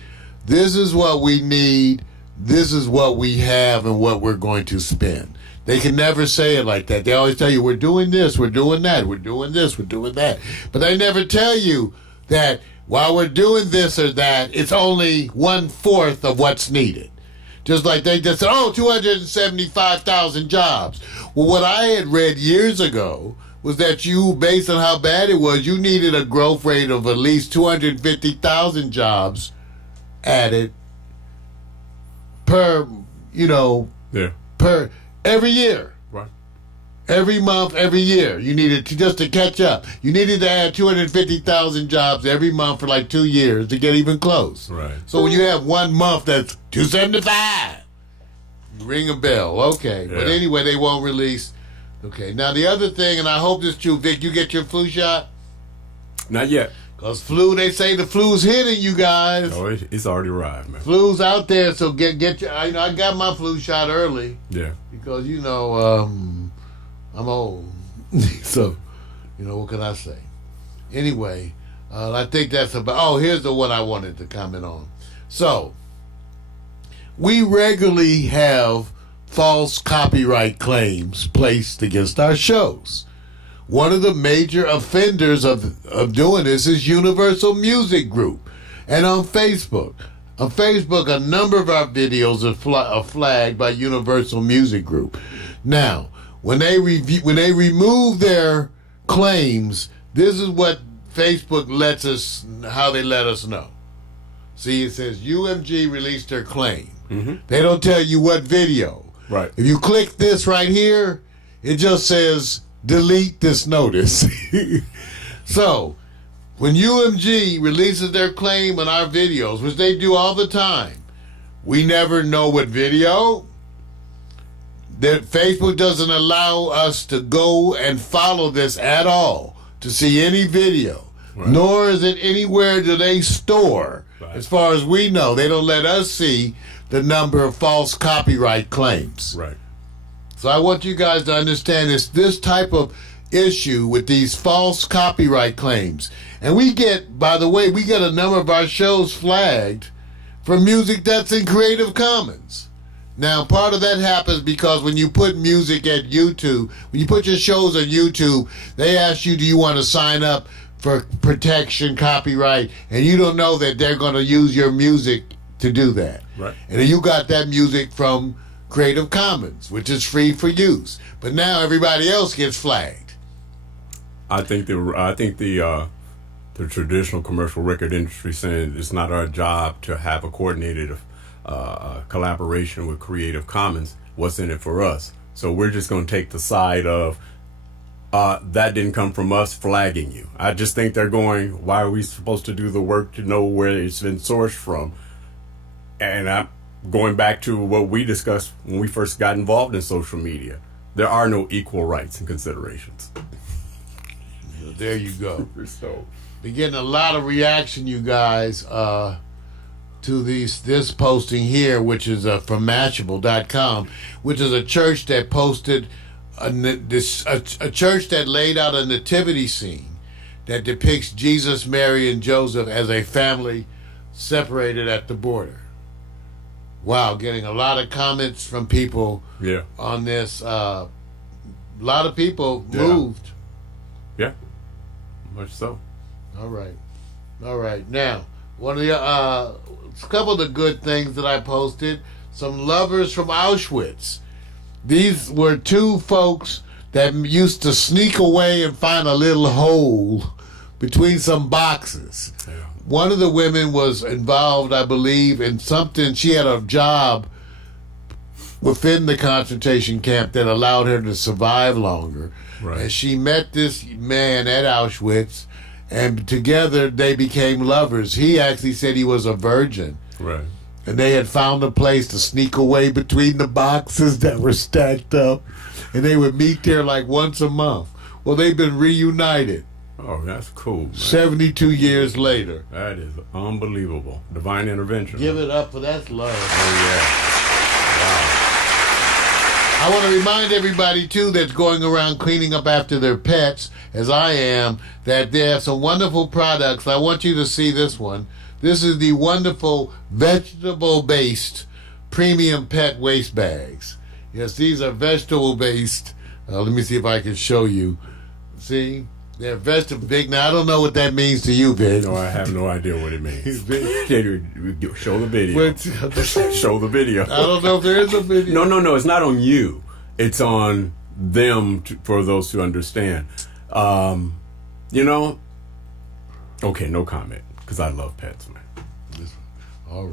this is what we need, this is what we have, and what we're going to spend. They can never say it like that. They always tell you, we're doing this, we're doing that, we're doing this, we're doing that. But they never tell you that while we're doing this or that, it's only 1/4 of what's needed. Just like they just said, 275,000 jobs. Well, what I had read years ago was that you, based on how bad it was, you needed a growth rate of at least 250,000 jobs added per every year. Right. Every month, every year. You needed just to catch up. You needed to add 250,000 jobs every month for like 2 years to get even close. Right. So when you have 1 month that's 275, ring a bell. Okay. Yeah. But anyway, they won't release. Okay. Now the other thing, and I hope this is true, Vic, you get your flu shot? Not yet. Because they say the flu's hitting you guys. Oh, it's already arrived, man. Flu's out there, so get your. I got my flu shot early. Yeah. Because I'm old, so what can I say? Anyway, I think that's about. Oh, here's the one I wanted to comment on. So we regularly have false copyright claims placed against our shows. One of the major offenders of doing this is Universal Music Group. And on Facebook, a number of our videos are flagged by Universal Music Group. Now, when they remove their claims, this is what Facebook how they let us know. See, it says UMG released their claim. Mm-hmm. They don't tell you what video. Right. If you click this right here, it just says delete this notice. So, when UMG releases their claim on our videos, which they do all the time, we never know what video. That Facebook doesn't allow us to go and follow this at all, to see any video. nor is it anywhere do they store. Right. As far as we know, they don't let us see the number of false copyright claims. Right. So I want you guys to understand this type of issue with these false copyright claims. And we get, by the way, we get a number of our shows flagged for music that's in Creative Commons. Now, part of that happens because when you put music at YouTube, when you put your shows on YouTube, they ask you, do you want to sign up for protection, copyright, and you don't know that they're going to use your music to do that. Right. And you got that music from Creative Commons, which is free for use. But now everybody else gets flagged. I think the traditional commercial record industry saying it's not our job to have a coordinated collaboration with Creative Commons. What's in it for us? So we're just going to take the side of that didn't come from us flagging you. I just think they're going, why are we supposed to do the work to know where it's been sourced from? And I'm going back to what we discussed when we first got involved in social media. There are no equal rights and considerations. There you go. So, Been getting a lot of reaction, you guys, to this posting here, which is from Mashable.com, which is a church that posted a church that laid out a nativity scene that depicts Jesus, Mary, and Joseph as a family separated at the border. Wow, getting a lot of comments from people on this. A lot of people moved. Yeah, much so. All right. Now, one of the a couple of the good things that I posted, some lovers from Auschwitz. These were two folks that used to sneak away and find a little hole between some boxes. Yeah. One of the women was involved, I believe, in something. She had a job within the concentration camp that allowed her to survive longer. Right. And she met this man at Auschwitz, and together they became lovers. He actually said he was a virgin. Right. And they had found a place to sneak away between the boxes that were stacked up. And they would meet there like once a month. Well, they've been reunited. Oh, that's cool, man. 72 years later. That is unbelievable. Divine intervention. Give it up for that love. Oh, yeah. I want to remind everybody, too, that's going around cleaning up after their pets, as I am, that they have some wonderful products. I want you to see this one. This is the wonderful vegetable-based premium pet waste bags. Yes, these are vegetable-based. Let me see if I can show you. See? They're vegetable big. Now, I don't know what that means to you, Vic. No, I have no idea what it means. Show the video. But, Show the video. I don't know if there is a video. No. It's not on you. It's on them for those who understand. Okay, no comment. Because I love pets, man. All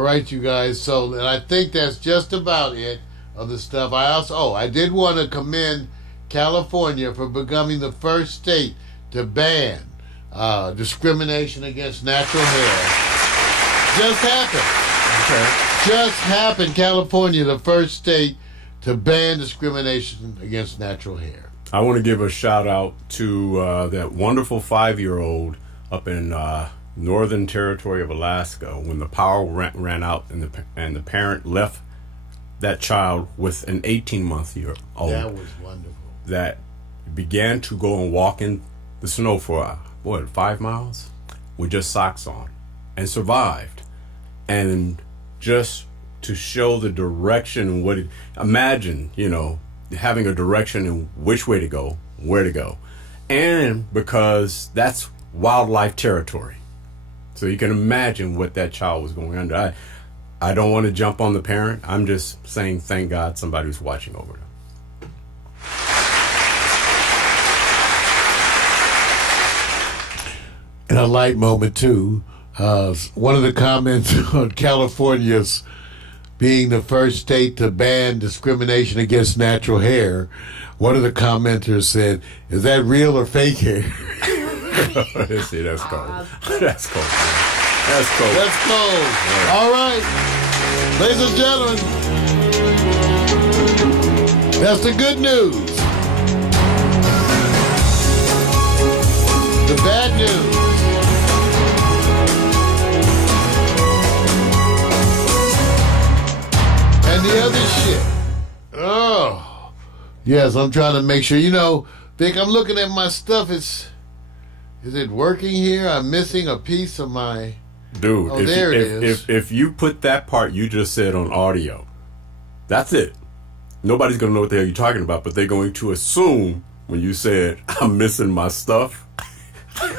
right, you guys. So, and I think that's just about it of the stuff. I did want to commend California for becoming the first state to ban discrimination against natural hair. Just happened. Okay. Just happened. California, the first state to ban discrimination against natural hair. I want to give a shout out to that wonderful 5-year-old up in Northern Territory of Alaska when the power ran out and the parent left that child with an 18-month-old. That was wonderful. That began to go and walk in the snow for 5 miles with just socks on and survived. And just to show the direction, imagine, having a direction in which way to go, where to go. And because that's wildlife territory. So you can imagine what that child was going under. I don't want to jump on the parent. I'm just saying thank God somebody's watching over them. In a light moment, too, one of the comments on California's being the first state to ban discrimination against natural hair, one of the commenters said, "Is that real or fake hair?" See, that's cold. That's cold. Man. That's cold. That's cold. Yeah. All right. Ladies and gentlemen, that's the good news. The bad news. And the other shit. Oh. Yes, I'm trying to make sure. You know, Vic, I'm looking at my stuff. Is it working here? I'm missing a piece of my... Dude, Oh, there it is. If you put that part you just said on audio, that's it. Nobody's going to know what the hell you're talking about, but they're going to assume when you said, I'm missing my stuff,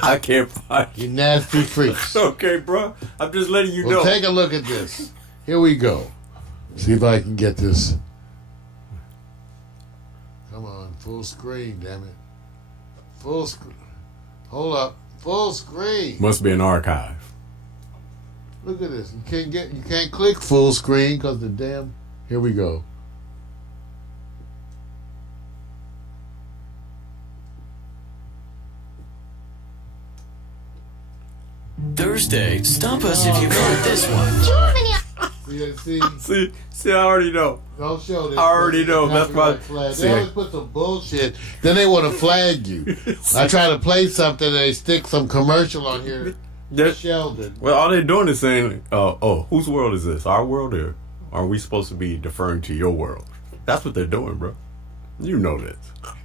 I can't find You it. nasty freaks. Okay, bro. I'm just letting you Well, know. take a look at this. Here we go. See if I can get this. Come on, full screen, damn it. Full screen. Hold up. Full screen. Must be an archive. Look at this. You can't click full screen because the damn. Here we go. Thursday, stump us if you caught this one. See, I already know. Don't show this. I already know. That's why. They always put some bullshit. Then they want to flag you. I try to play something and they stick some commercial on here. Sheldon. Well, all they're doing is saying, oh, whose world is this? Our world, or are we supposed to be deferring to your world? That's what they're doing, bro. You know this. Oh,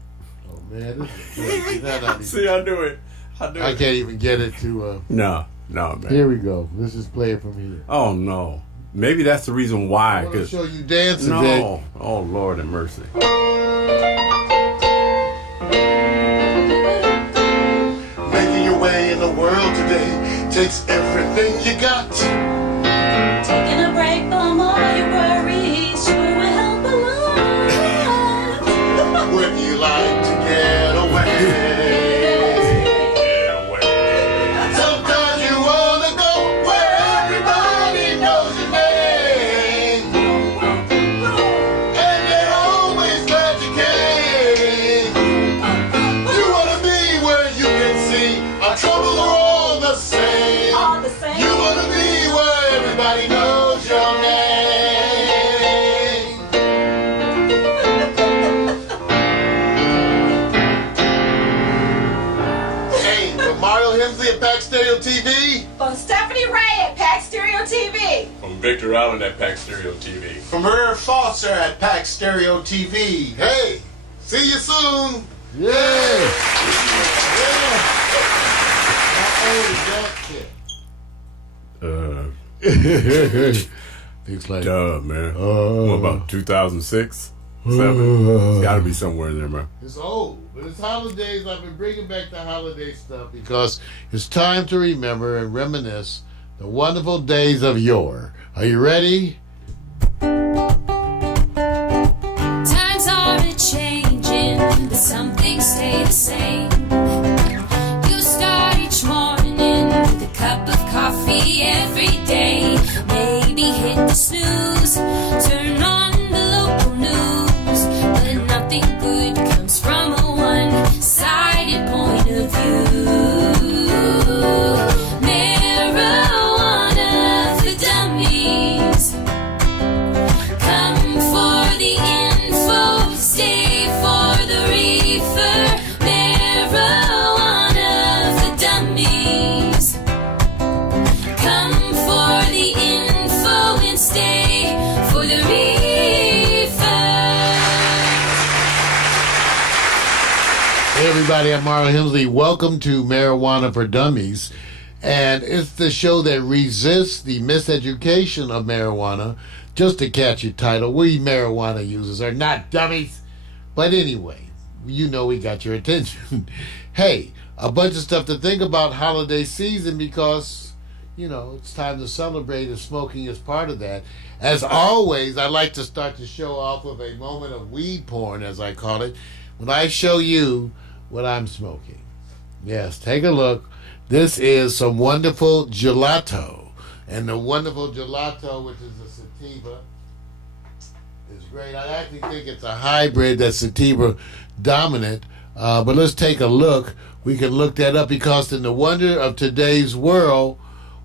man. This is crazy. Not even, See, I knew it. I can't even get it to... No, man. Here we go. Let's just play it from here. Oh, no. Maybe that's the reason why. I want to 'cause- show you dancing. No. Vic. Oh, Lord have mercy. Making your way in the world today takes everything you got. Taking a break from all your worries sure will help a lot. Wouldn't you like to get away? Sometimes you wanna go where everybody knows your name, and they're always glad you came. You wanna be where you can see our troubles are all the same. All the same. You wanna be where everybody knows your name. Hey, from Mario Hemsley at Pack Stereo TV. From Stephanie Ray at Pack Stereo TV. From Victor Allen at Pack Stereo TV. From Herb Foster at Pack Stereo TV. Hey, see you soon. Yeah. Yeah. Things like Duh, man. What about 2006? 7? It's got to be somewhere in there, man. it's old, but it's holidays. I've been bringing back the holiday stuff because it's time to remember and reminisce the wonderful days of yore. Are you ready? Times are a-changing, but some things stay the same. You start each morning with a cup of coffee every day. Maybe hit the snooze, turn on the local news, but nothing good comes from a one-sided point of view. Marijuana for dummies. Come for the info, stay for the reefer. Marijuana for dummies. Come for the info and stay for the reefer. Hey everybody, I'm Marlon Hemsley. Welcome to Marijuana for Dummies. And it's the show that resists the miseducation of marijuana. Just a catchy title. We marijuana users are not dummies. But anyway, you know we got your attention. Hey, a bunch of stuff to think about holiday season because, you know, it's time to celebrate and smoking is part of that. As always, I like to start the show off with a moment of weed porn, as I call it, when I show you what I'm smoking. Yes, take a look. This is some wonderful gelato. And the wonderful gelato, which is a sativa, is great. I actually think it's a hybrid that's sativa dominant. But let's take a look. We can look that up because in the wonder of today's world,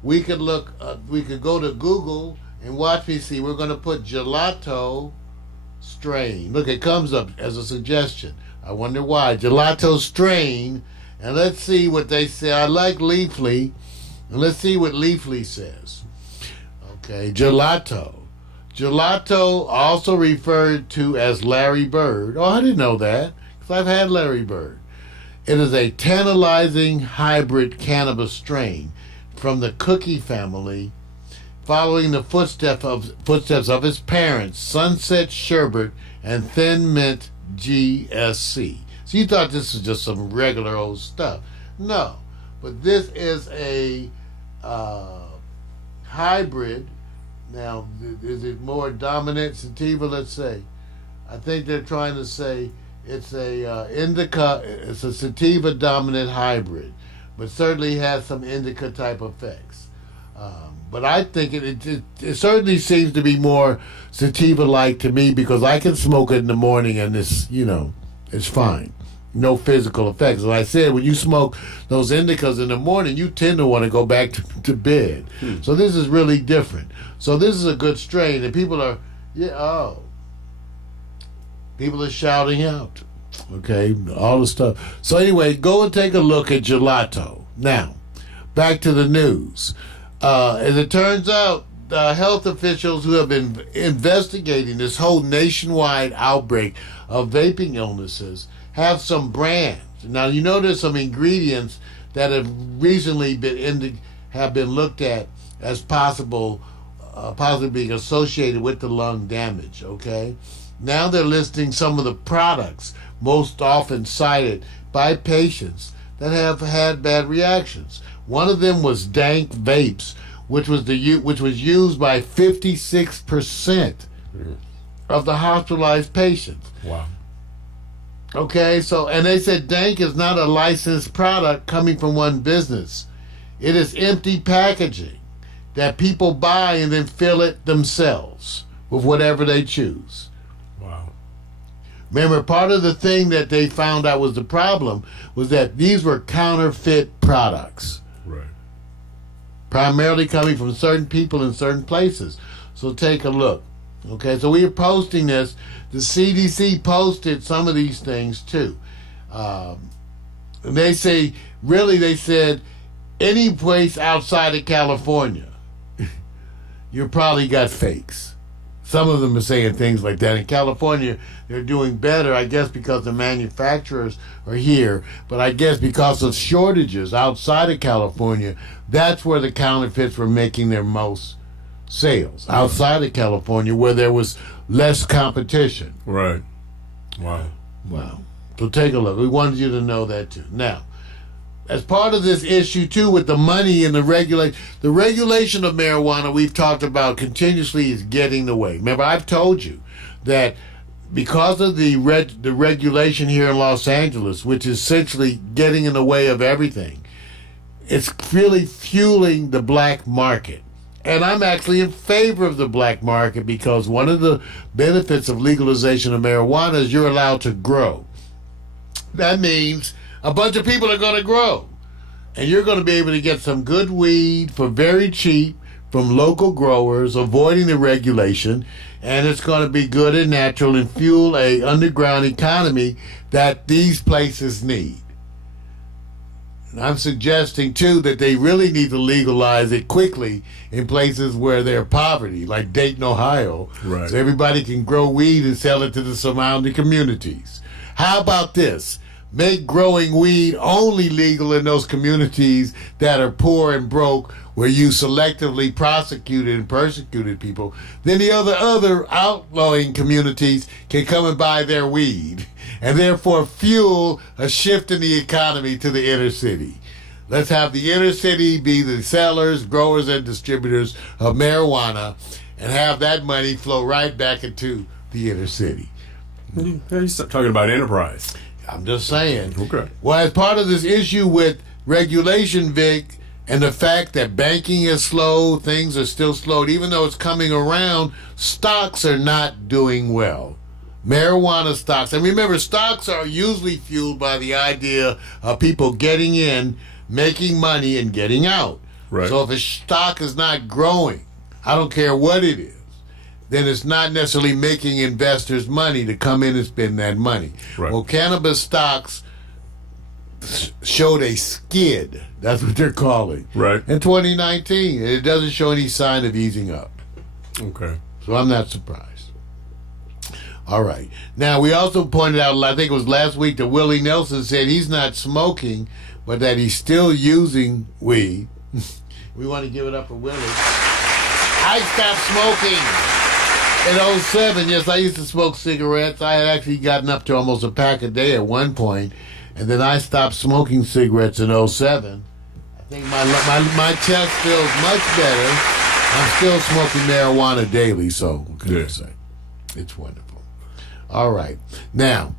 we could look. We could go to Google and watch me see. We're going to put gelato strain. Look, it comes up as a suggestion. I wonder why. Gelato strain, And let's see what they say. I like Leafly. And let's see what Leafly says. Okay, gelato. Gelato, also referred to as Larry Bird. Oh, I didn't know that, because I've had Larry Bird. It is a tantalizing hybrid cannabis strain from the cookie family, following the footsteps of his parents, Sunset Sherbet and Thin Mint GSC. So you thought this was just some regular old stuff. No, but this is a hybrid. Now, is it more dominant sativa? Let's say. I think they're trying to say it's a indica. It's a sativa dominant hybrid, but certainly has some indica type effects. But I think it certainly seems to be more sativa-like to me, because I can smoke it in the morning and it's fine. No physical effects. As I said, when you smoke those indicas in the morning, you tend to want to go back to bed. So this is really different. So this is a good strain, and people are shouting out. Okay, all the stuff. So anyway, go and take a look at gelato. Now, back to the news. As it turns out, health officials who have been investigating this whole nationwide outbreak of vaping illnesses have some brands. Now, you know there's some ingredients that have recently been looked at as possibly being associated with the lung damage, okay? Now they're listing some of the products most often cited by patients that have had bad reactions. One of them was dank vapes, which was used by 56% of the hospitalized patients. Wow. Okay, so, and they said dank is not a licensed product coming from one business. It is empty packaging that people buy and then fill it themselves with whatever they choose. Wow. Remember, part of the thing that they found out was the problem was that these were counterfeit products. Right. Primarily coming from certain people in certain places. So take a look. Okay, so we are posting this. The CDC posted some of these things too. And they said any place outside of California, you probably got fakes. Some of them are saying things like that. In California, they're doing better, I guess, because the manufacturers are here. But I guess because of shortages outside of California, that's where the counterfeits were making their most sales. Outside of California, where there was less competition. Right. Wow. Wow. So take a look. We wanted you to know that too. Now, as part of this issue too, with the money and the regulation of marijuana we've talked about continuously is getting in the way. Remember, I've told you that because of the regulation here in Los Angeles, which is essentially getting in the way of everything, it's really fueling the black market. And I'm actually in favor of the black market, because one of the benefits of legalization of marijuana is you're allowed to grow. That means a bunch of people are going to grow. And you're going to be able to get some good weed for very cheap from local growers, avoiding the regulation. And it's going to be good and natural and fuel a underground economy that these places need. And I'm suggesting, too, that they really need to legalize it quickly in places where there's poverty, like Dayton, Ohio. Right. So everybody can grow weed and sell it to the surrounding communities. How about this? Make growing weed only legal in those communities that are poor and broke, where you selectively prosecuted and persecuted people. Then the other outlawing communities can come and buy their weed, and therefore fuel a shift in the economy to the inner city. Let's have the inner city be the sellers, growers, and distributors of marijuana, and have that money flow right back into the inner city. You start talking about enterprise. I'm just saying. Okay. Well, as part of this issue with regulation, Vic, and the fact that banking is slow, things are still slowed, even though it's coming around, stocks are not doing well. Marijuana stocks. And remember, stocks are usually fueled by the idea of people getting in, making money, and getting out. Right. So if a stock is not growing, I don't care what it is, then it's not necessarily making investors money to come in and spend that money. Right. Well, cannabis stocks showed a skid. That's what they're calling. Right. In 2019, it doesn't show any sign of easing up. Okay. So I'm not surprised. All right. Now, we also pointed out, I think it was last week, that Willie Nelson said he's not smoking, but that he's still using weed. We want to give it up for Willie. I stopped smoking in '07. Yes, I used to smoke cigarettes. I had actually gotten up to almost a pack a day at one point, and then I stopped smoking cigarettes in '07. I think my chest feels much better. I'm still smoking marijuana daily, so what can I say? It's wonderful. All right. Now,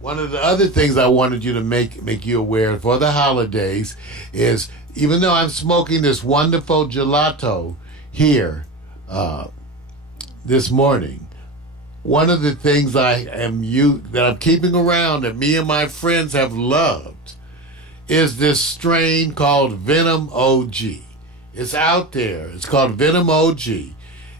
one of the other things I wanted you to make you aware for the holidays is, even though I'm smoking this wonderful gelato here this morning, one of the things that I'm keeping around that me and my friends have loved is this strain called Venom OG. It's out there. It's called Venom OG.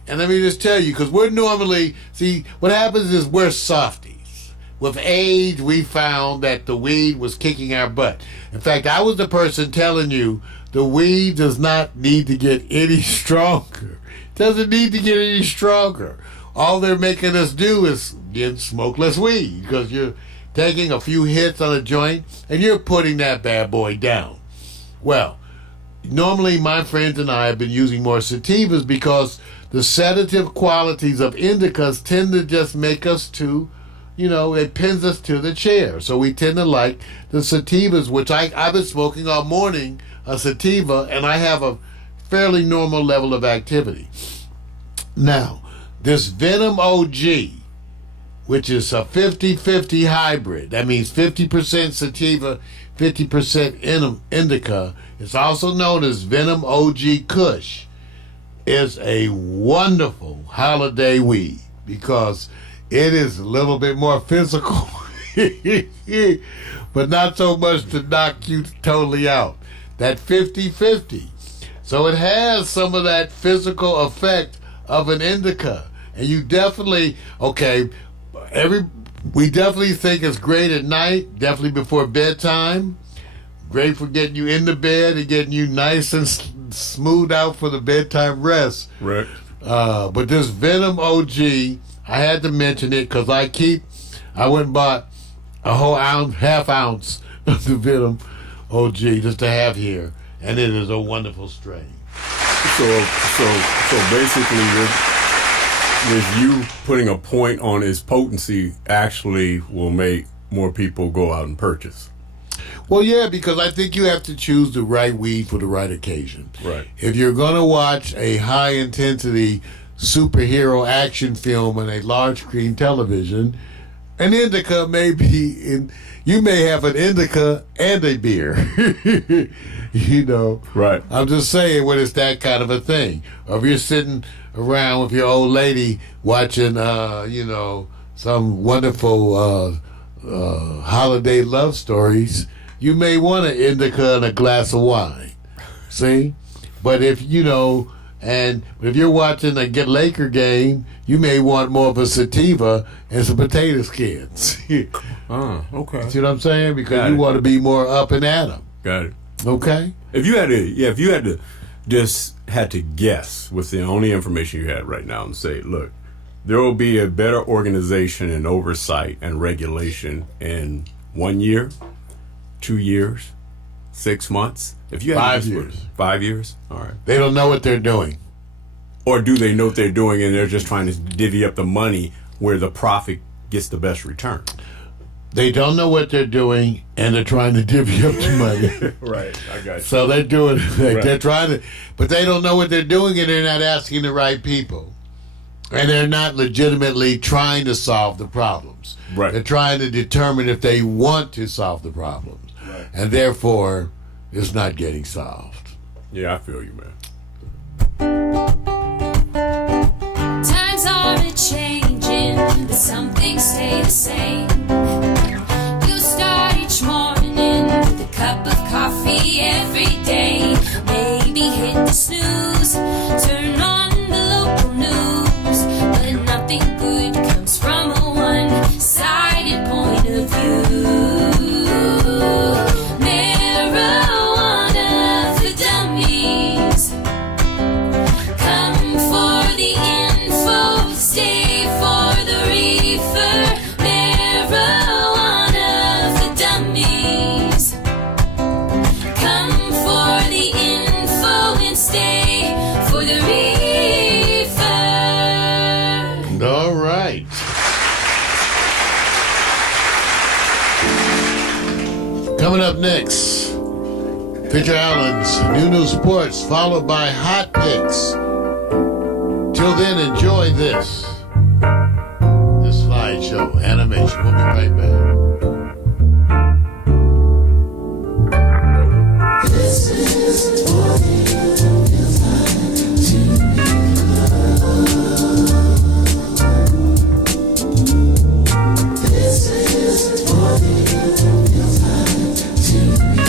And let me just tell you, because we're normally, see, what happens is we're softies. With age, we found that the weed was kicking our butt. In fact, I was the person telling you the weed does not need to get any stronger. It doesn't need to get any stronger. All they're making us do is get smokeless weed, because you're taking a few hits on a joint and you're putting that bad boy down. Well, normally my friends and I have been using more sativas because the sedative qualities of indicas tend to just make us it pins us to the chair. So we tend to like the sativas, which I've been smoking all morning, a sativa, and I have a fairly normal level of activity. Now, this Venom OG, which is a 50-50 hybrid, that means 50% sativa, 50% indica, it's also known as Venom OG Kush, is a wonderful holiday weed because it is a little bit more physical, but not so much to knock you totally out. That 50-50. So it has some of that physical effect of an indica. And you definitely, we definitely think it's great at night, definitely before bedtime. Great for getting you into bed and getting you nice and smooth out for the bedtime rest. Right. But this Venom OG, I had to mention it because I went and bought a whole half ounce of the Venom OG just to have here, and it is a wonderful strain. So basically, with you putting a point on its potency, actually will make more people go out and purchase. Well, yeah, because I think you have to choose the right weed for the right occasion. Right. If you're going to watch a high-intensity superhero action film on a large screen television, an indica may be you may have an indica and a beer. Right. I'm just saying when it's that kind of a thing. Or if you're sitting around with your old lady watching, some wonderful holiday love stories, you may want an indica and a glass of wine. See? But if you're watching a Laker game, you may want more of a sativa and some potato skins. Okay. See what I'm saying? Because you want to be more up and at 'em. Got it. Okay? If you had to guess with the only information you had right now and say, look, there will be a better organization and oversight and regulation in 1 year, 2 years, 6 months. If you had 5 years. 5 years? All right. They don't know what they're doing. Or do they know what they're doing and they're just trying to divvy up the money where the profit gets the best return? They don't know what they're doing, and they're trying to divvy up the money. Right, I got you. So they're doing, Right. they're trying to, but they don't know what they're doing, and they're not asking the right people. And they're not legitimately trying to solve the problems. Right. They're trying to determine if they want to solve the problems. Right. And therefore, it's not getting solved. Yeah, I feel you, man. Times are a-changing, but some things stay the same. You start each morning with a cup of coffee every day. Maybe hit the snooze, turn on the local news, but nothing good comes from a one-sided point of view. Coming up next, Victor Allen's New Sports, followed by Hot Picks. Till then, enjoy this slideshow animation. We'll be right back. This is what it feels like to be loved. This is what it feels like to be loved.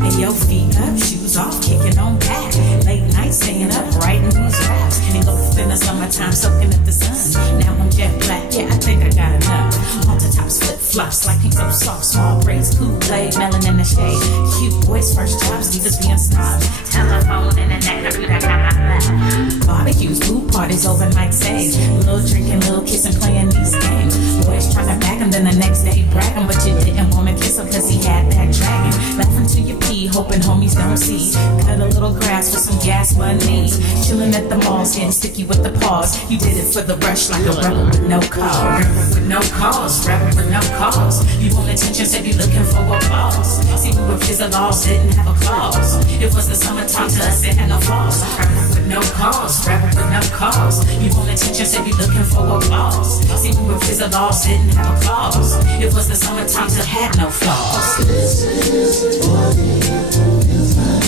And your feet up, shoes off, kicking on back. Late night staying up, writing these raps. And go in the summertime, soaking up the sun. Now I'm jet black, yeah, I think I got enough. Multi tops, flip flops, like pink so soft, small braids, Kool-Aid, melon in the shade. Cute boys, first jobs, divas being snobs. Telephone and a neck, I got my barbecues, food parties, overnight stays. Little drinking, little kissing, playing these games. Boys trying to bag him, then the next day bragging, but you didn't want to kiss him cause he had that dragon. Laughing till you pee, hoping homies don't see. Cut a little grass with some gas money. Chilling at the malls, getting sticky with the paws. You did it for the rush like a rebel with no cause. Rebel with no cause, rebel with no cause. You want attention, said you looking for applause. See, we were fizzle laws, didn't have a clause. It was the summertime to us, it had no flaws. Rebel with no cause, rebel with no cause. You want attention, said you looking for applause. See, we were fizzle laws, didn't have a clause. It was the summertime to had no flaws. This is what it feels like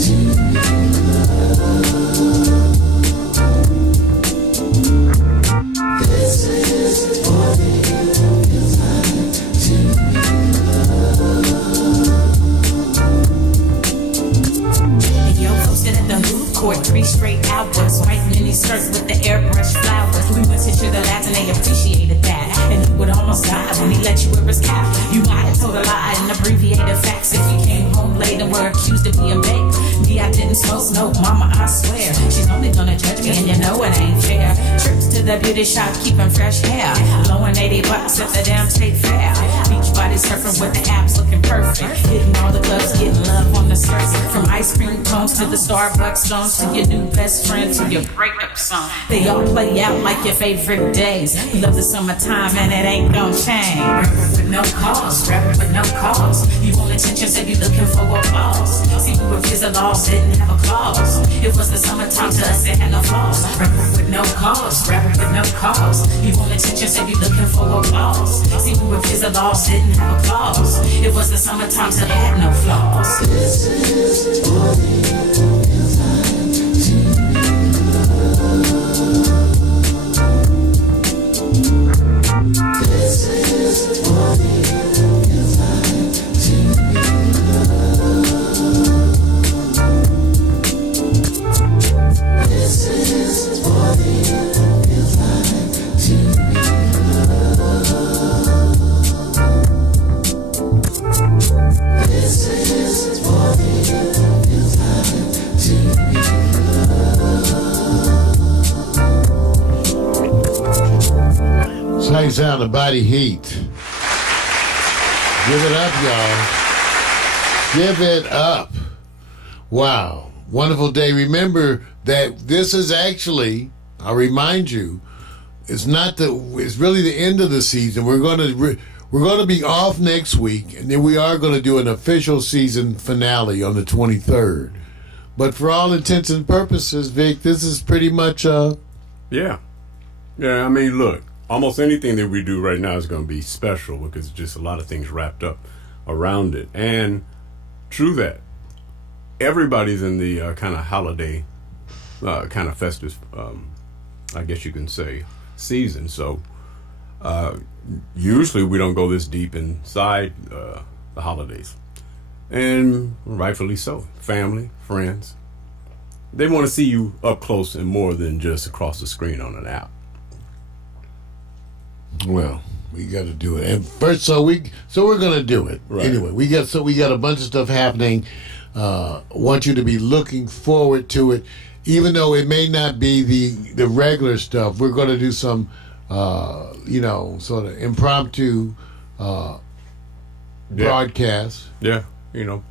to be loved. This is what it feels like to be loved. And yo, posted at the hoop court, 3 straight hours. White mini skirts with the airbrush flowers. We went to the labs and they appreciated that. And he would almost die when he let you wear his cap. You might have told a lie and abbreviated facts if you came home late and were accused of being baked. Me, I didn't smoke, no, mama, I swear. She's only gonna judge me and you know it ain't fair. Trips to the beauty shop, keeping fresh hair. Blowing $80 at the damn state fair. Beach body surfing with the abs looking perfect. Hitting all the clubs, getting love on the skirts. From ice cream cones to the Starbucks songs, to your new best friend, to your breakup song. They all play out like your favorite days. We love the summertime and it ain't gon' change. Rebel with no cause, rebel with no cause. You want attention, so you looking for applause. See, we were fizzle laws, didn't have a clause. It was the summertime to us, it had no flaws. Rebel with no cause, rebel with no cause. You want attention, so you looking for applause. See, we were fizzle laws, didn't have a clause. It was the summertime to had no flaws. This is what it feels like to be loved. This is what it feels like to be loved. This is what it feels like to be loved. This is what it feels like to be loved. Same sound of Body Heat. Give it up, y'all. Give it up. Wow. Wonderful day. Remember that this is actually, I'll remind you, it's really the end of the season. We're going to be off next week, and then we are going to do an official season finale on the 23rd. But for all intents and purposes, Vic, this is pretty much Yeah. I mean, look, almost anything that we do right now is going to be special because it's just a lot of things wrapped up around it. And true that. Everybody's in the kind of holiday, kind of festive, I guess you can say, season. So usually we don't go this deep inside the holidays. And rightfully so. Family, friends, they want to see you up close and more than just across the screen on an app. Well, we got to do it. And first, so we're going to do it. Right. Anyway, we got a bunch of stuff happening. Want you to be looking forward to it, even though it may not be the regular stuff. We're going to do some, sort of impromptu broadcasts. Yeah. You know,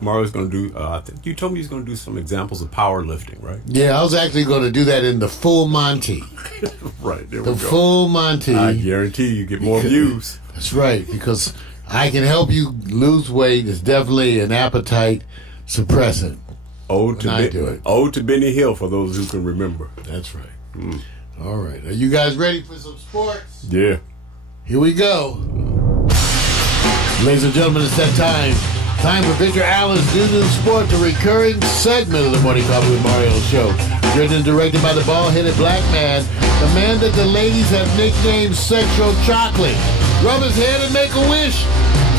Mario's going to do. I think you told me he's going to do some examples of powerlifting, right? Yeah, I was actually going to do that in the full Monty. Right there, The we go. full Monty. I guarantee you get more views. That's right, because I can help you lose weight. It's definitely an appetite suppressant. Ode to Benny Hill for those who can remember. That's right. All right. Are you guys ready for some sports? Yeah. Here we go. Ladies and gentlemen, it's that time. Time for Victor Allen's New Sports, a recurring segment of the Morning Coffee with Mario show. Written and directed by the bald-headed black man, the man that the ladies have nicknamed Sexual Chocolate. Rub his head and make a wish.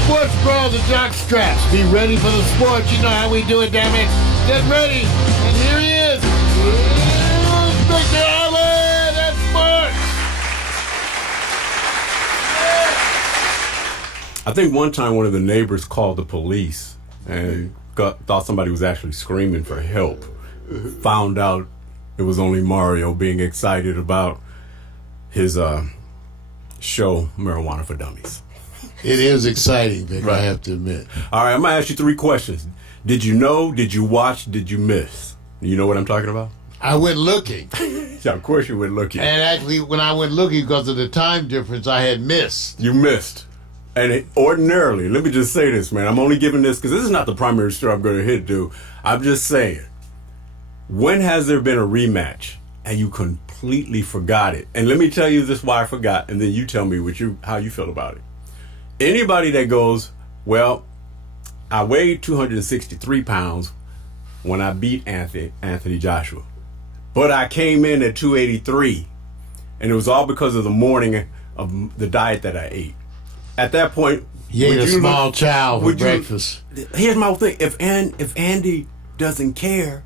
Sports bras and jock straps. Be ready for the sports. You know how we do it, damn it. Get ready. And here he is. Here's Victor Allen at sports. I think one time one of the neighbors called the police and thought somebody was actually screaming for help. Found out it was only Mario being excited about his show, Marijuana for Dummies. It is exciting, Vic, Right. I have to admit. All right, I'm going to ask you 3 questions. Did you know? Did you watch? Did you miss? You know what I'm talking about? I went looking. Yeah, of course you went looking. And actually, when I went looking, because of the time difference, I had missed. You missed. And ordinarily, let me just say this, man. I'm only giving this because this is not the primary story I'm going to hit, dude. I'm just saying, when has there been a rematch and you completely forgot it? And let me tell you this why I forgot, and then you tell me how you feel about it. Anybody that goes, well, I weighed 263 pounds when I beat Anthony Joshua, but I came in at 283, and it was all because of the morning of the diet that I ate. At that point, You ate a small child for would you- breakfast. Here's my whole thing: if Andy doesn't care,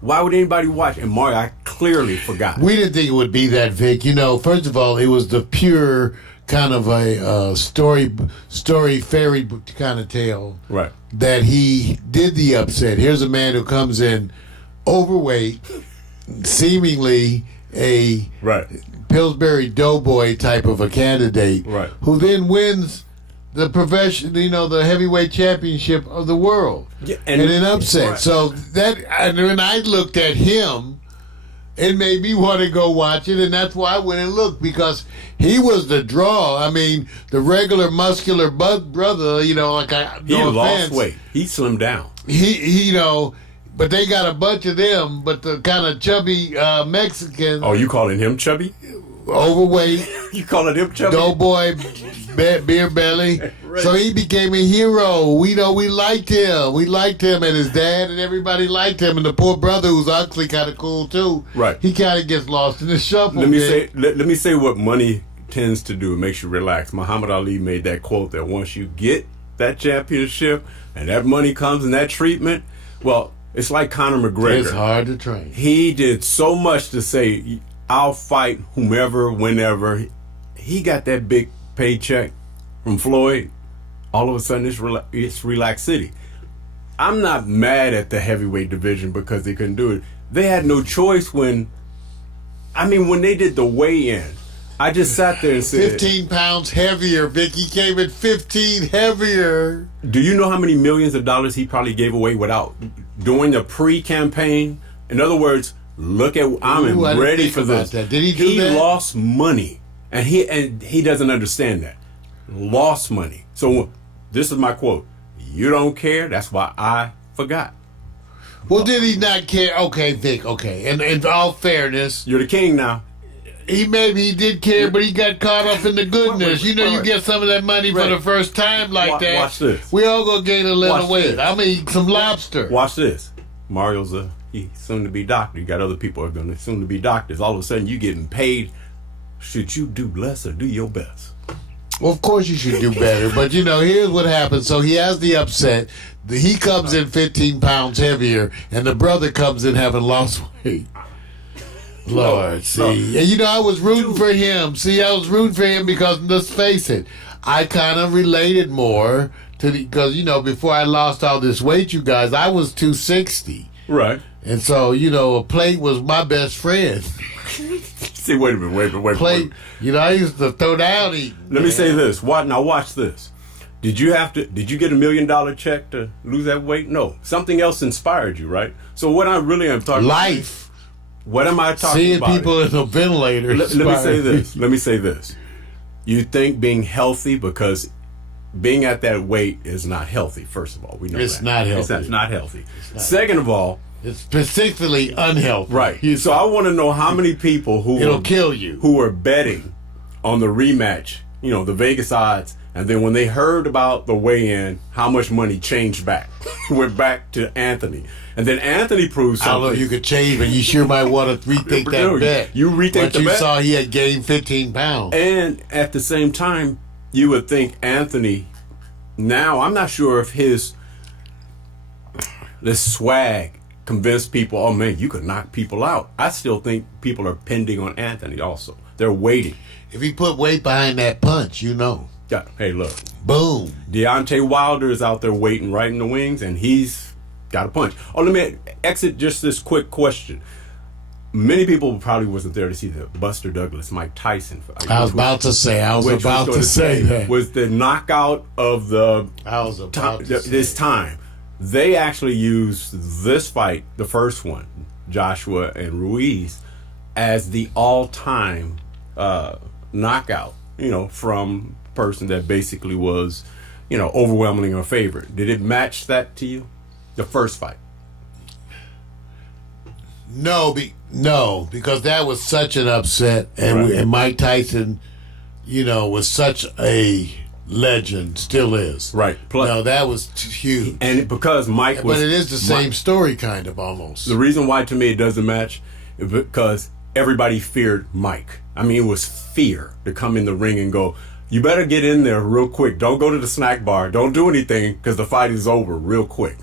why would anybody watch? And Mario, I clearly forgot. We didn't think it would be that, Vic. You know, first of all, it was the pure kind of a story fairy kind of tale. Right. That he did the upset. Here's a man who comes in overweight, seemingly a Right. Pillsbury Doughboy type of a candidate, Right. who then wins the the heavyweight championship of the world, Yeah, and an upset. right. So that, and when I looked at him, it made me want to go watch it, and that's why I went and looked, because he was the draw. I mean, the regular muscular brother, He no lost offense, weight. He slimmed down. he but they got a bunch of them, but the kind of chubby Mexican, Oh, you calling him chubby? overweight, You calling him chubby? doughboy, beer belly. Right. So he became a hero. We liked him. We liked him, and his dad and everybody liked him. And the poor brother, who's actually kind of cool too. Right. He kind of gets lost in the shuffle. Let me Vic. say. Let me say what money tends to do. It makes you relax. Muhammad Ali made that quote that once you get that championship and that money comes and that treatment, well, it's like Conor McGregor. It's hard to train. He did so much to say, I'll fight whomever, whenever. He got that big paycheck from Floyd. All of a sudden, it's Relax City. I'm not mad at the heavyweight division because they couldn't do it. They had no choice when they did the weigh-in. I just sat there and said, 15 pounds heavier, Vic. He came in 15 heavier. do you know how many millions of dollars he probably gave away without doing a pre-campaign? In other words, look at, I didn't ready think for about this. that. Did he do He that? lost money, and he doesn't understand that. Lost money. So this is my quote: "You don't care. That's why I forgot." Well, did he not care? Okay, Vic, okay. And in all fairness, You're the king now. he did care, but he got caught up in the goodness. You Right. get some of that money for Right. the first time like that. Watch this. We all gonna gain a little Watch weight. this. I'm gonna eat some lobster. Watch this. Mario's he's soon to be doctor. You got other people who are going to soon to be doctors. All of a sudden, you getting paid. Should you do less or do your best? Well, of course you should do better, but here's what happens. So he has the upset. He comes in 15 pounds heavier, and the brother comes in having lost weight. Lord, see. And I was rooting for him. See, I was rooting for him because, let's face it, I kind of related more to because, before I lost all this weight, you guys, I was 260. Right. And so, a plate was my best friend. See, wait a minute. Plate, I used to throw down eating. Let me say this. Watch this. Did you get $1 million check to lose that weight? No. Something else inspired you, right? So what I really am talking Life. What am I talking Seeing about? people in a ventilator. Let me say this. You think being healthy, because being at that weight is not healthy, first of all. We know It's that. not healthy. It's not healthy. Second of all, It's particularly unhealthy. right. So I want to know how many people It'll kill you. who were betting on the rematch, the Vegas odds, and then when they heard about the weigh-in, how much money changed back? Went back to Anthony. And then Anthony proved I don't know something. if you could change, but you sure might want to rethink that bet. You rethink Once the you bet. saw he had gained 15 pounds. And at the same time, you would think Anthony, now I'm not sure if this swag convinced people, oh man, you could knock people out. I still think people are pending on Anthony also. They're waiting. If he put weight behind that punch, Yeah, hey, look. boom. Deontay Wilder is out there waiting right in the wings, and he's got a punch. Oh, let me exit just this quick question. Many people probably wasn't there to see the Buster Douglas, Mike Tyson fight. I was about to say that. Was the knockout of the I was about to say this time. They actually used this fight, the first one, Joshua and Ruiz, as the all-time knockout, from a person that basically was, overwhelmingly a favorite. Did it match that to you? The first fight? No, because that was such an upset, and, Right. and Mike Tyson, was such a legend, still is. Right. No, that was huge. And because Mike was... But it is the same story, kind of, almost. The reason why, to me, it doesn't match is because everybody feared Mike. I mean, it was fear to come in the ring and go, you better get in there real quick. Don't go to the snack bar. Don't do anything because the fight is over real quick.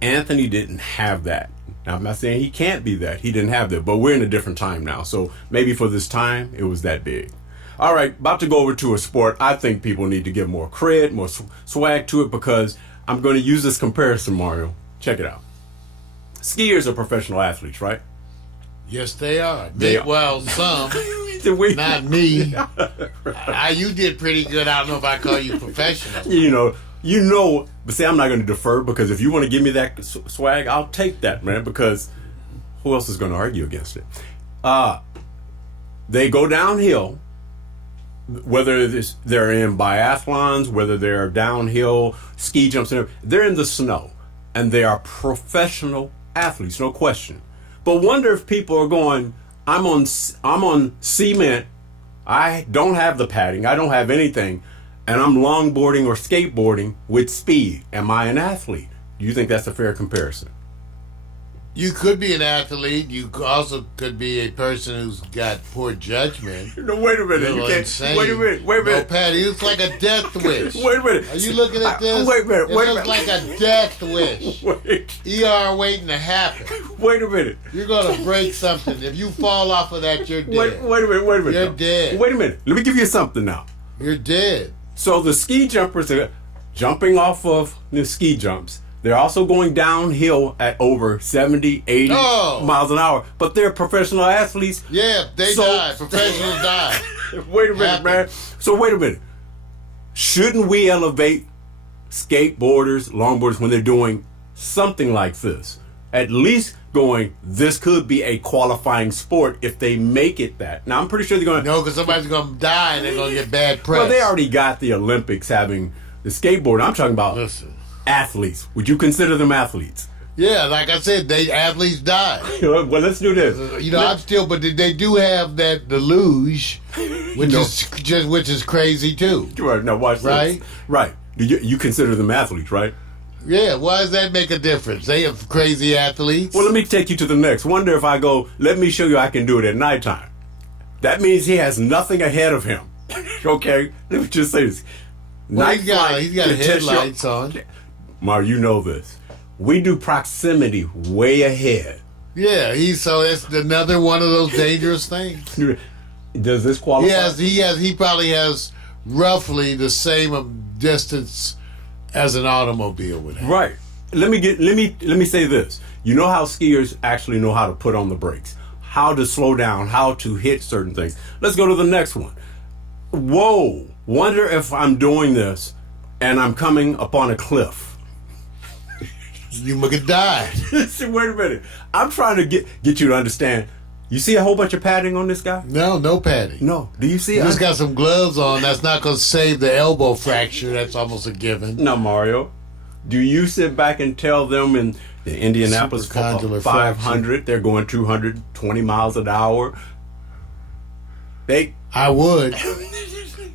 Anthony didn't have that. Now, I'm not saying he can't be that. He didn't have that. But we're in a different time now. So maybe for this time, it was that big. All right, about to go over to a sport. I think people need to give more cred, more swag to it, because I'm going to use this comparison, Mario. Check it out. Skiers are professional athletes, right? Yes, they are. They are. Well, some. Not me. You did pretty good. I don't know if I call you professional. But see, I'm not going to defer, because if you want to give me that swag, I'll take that, man, because who else is going to argue against it? They go downhill, whether they're in biathlons, whether they're downhill, ski jumps, they're in the snow, and they are professional athletes, no question. But wonder if people are going, I'm on cement, I don't have the padding, I don't have anything, and I'm longboarding or skateboarding with speed. Am I an athlete? Do you think that's a fair comparison? You could be an athlete. You also could be a person who's got poor judgment. No, wait a minute. You can't. Insane. Wait a minute. Wait a minute. No, Patty, it's like a death wish. Wait a minute. Are you looking at this? Wait a minute. Wait a minute. It's like a death wish. Wait. ER waiting to happen. Wait a minute. You're going to break something. If you fall off of that, you're dead. Wait a minute. Wait a minute. You're dead. Wait a minute. Let me give you something now. You're dead. So the ski jumpers are jumping off of the ski jumps. They're also going downhill at over 70, 80 miles an hour. But they're professional athletes. Yeah, they die. Professionals die. Wait a minute, man. So wait a minute. Shouldn't we elevate skateboarders, longboarders when they're doing something like this? At least going, this could be a qualifying sport if they make it that. Now, I'm pretty sure they're going to... No, because somebody's going to die and they're going to get bad press. Well, they already got the Olympics having the skateboard. I'm talking about athletes. Would you consider them athletes? Yeah, like I said, athletes die. Well, let's do this. But they do have the luge, which is crazy too. Right. Now watch this. Right. Do you consider them athletes, right? Yeah. Why does that make a difference? They have crazy athletes. Well, let me take you to the next. Wonder if I go, let me show you I can do it at nighttime. That means he has nothing ahead of him. Okay? Let me just say this. Well, he's got headlights on. Mar, you know this. We do proximity way ahead. Yeah, so it's another one of those dangerous things. Does this qualify? He probably has roughly the same distance as an automobile would have. Right. Let me say this. You know how skiers actually know how to put on the brakes, how to slow down, how to hit certain things. Let's go to the next one. Whoa. Wonder if I'm doing this and I'm coming upon a cliff. You could die. See, wait a minute. I'm trying to get you to understand. You see a whole bunch of padding on this guy? No padding. No. Do you see He it? just got some gloves on. That's not going to save the elbow fracture. That's almost a given. No, Mario. Do you sit back and tell them in the Indianapolis Supracondylar 500 they're going 220 miles an hour? I would.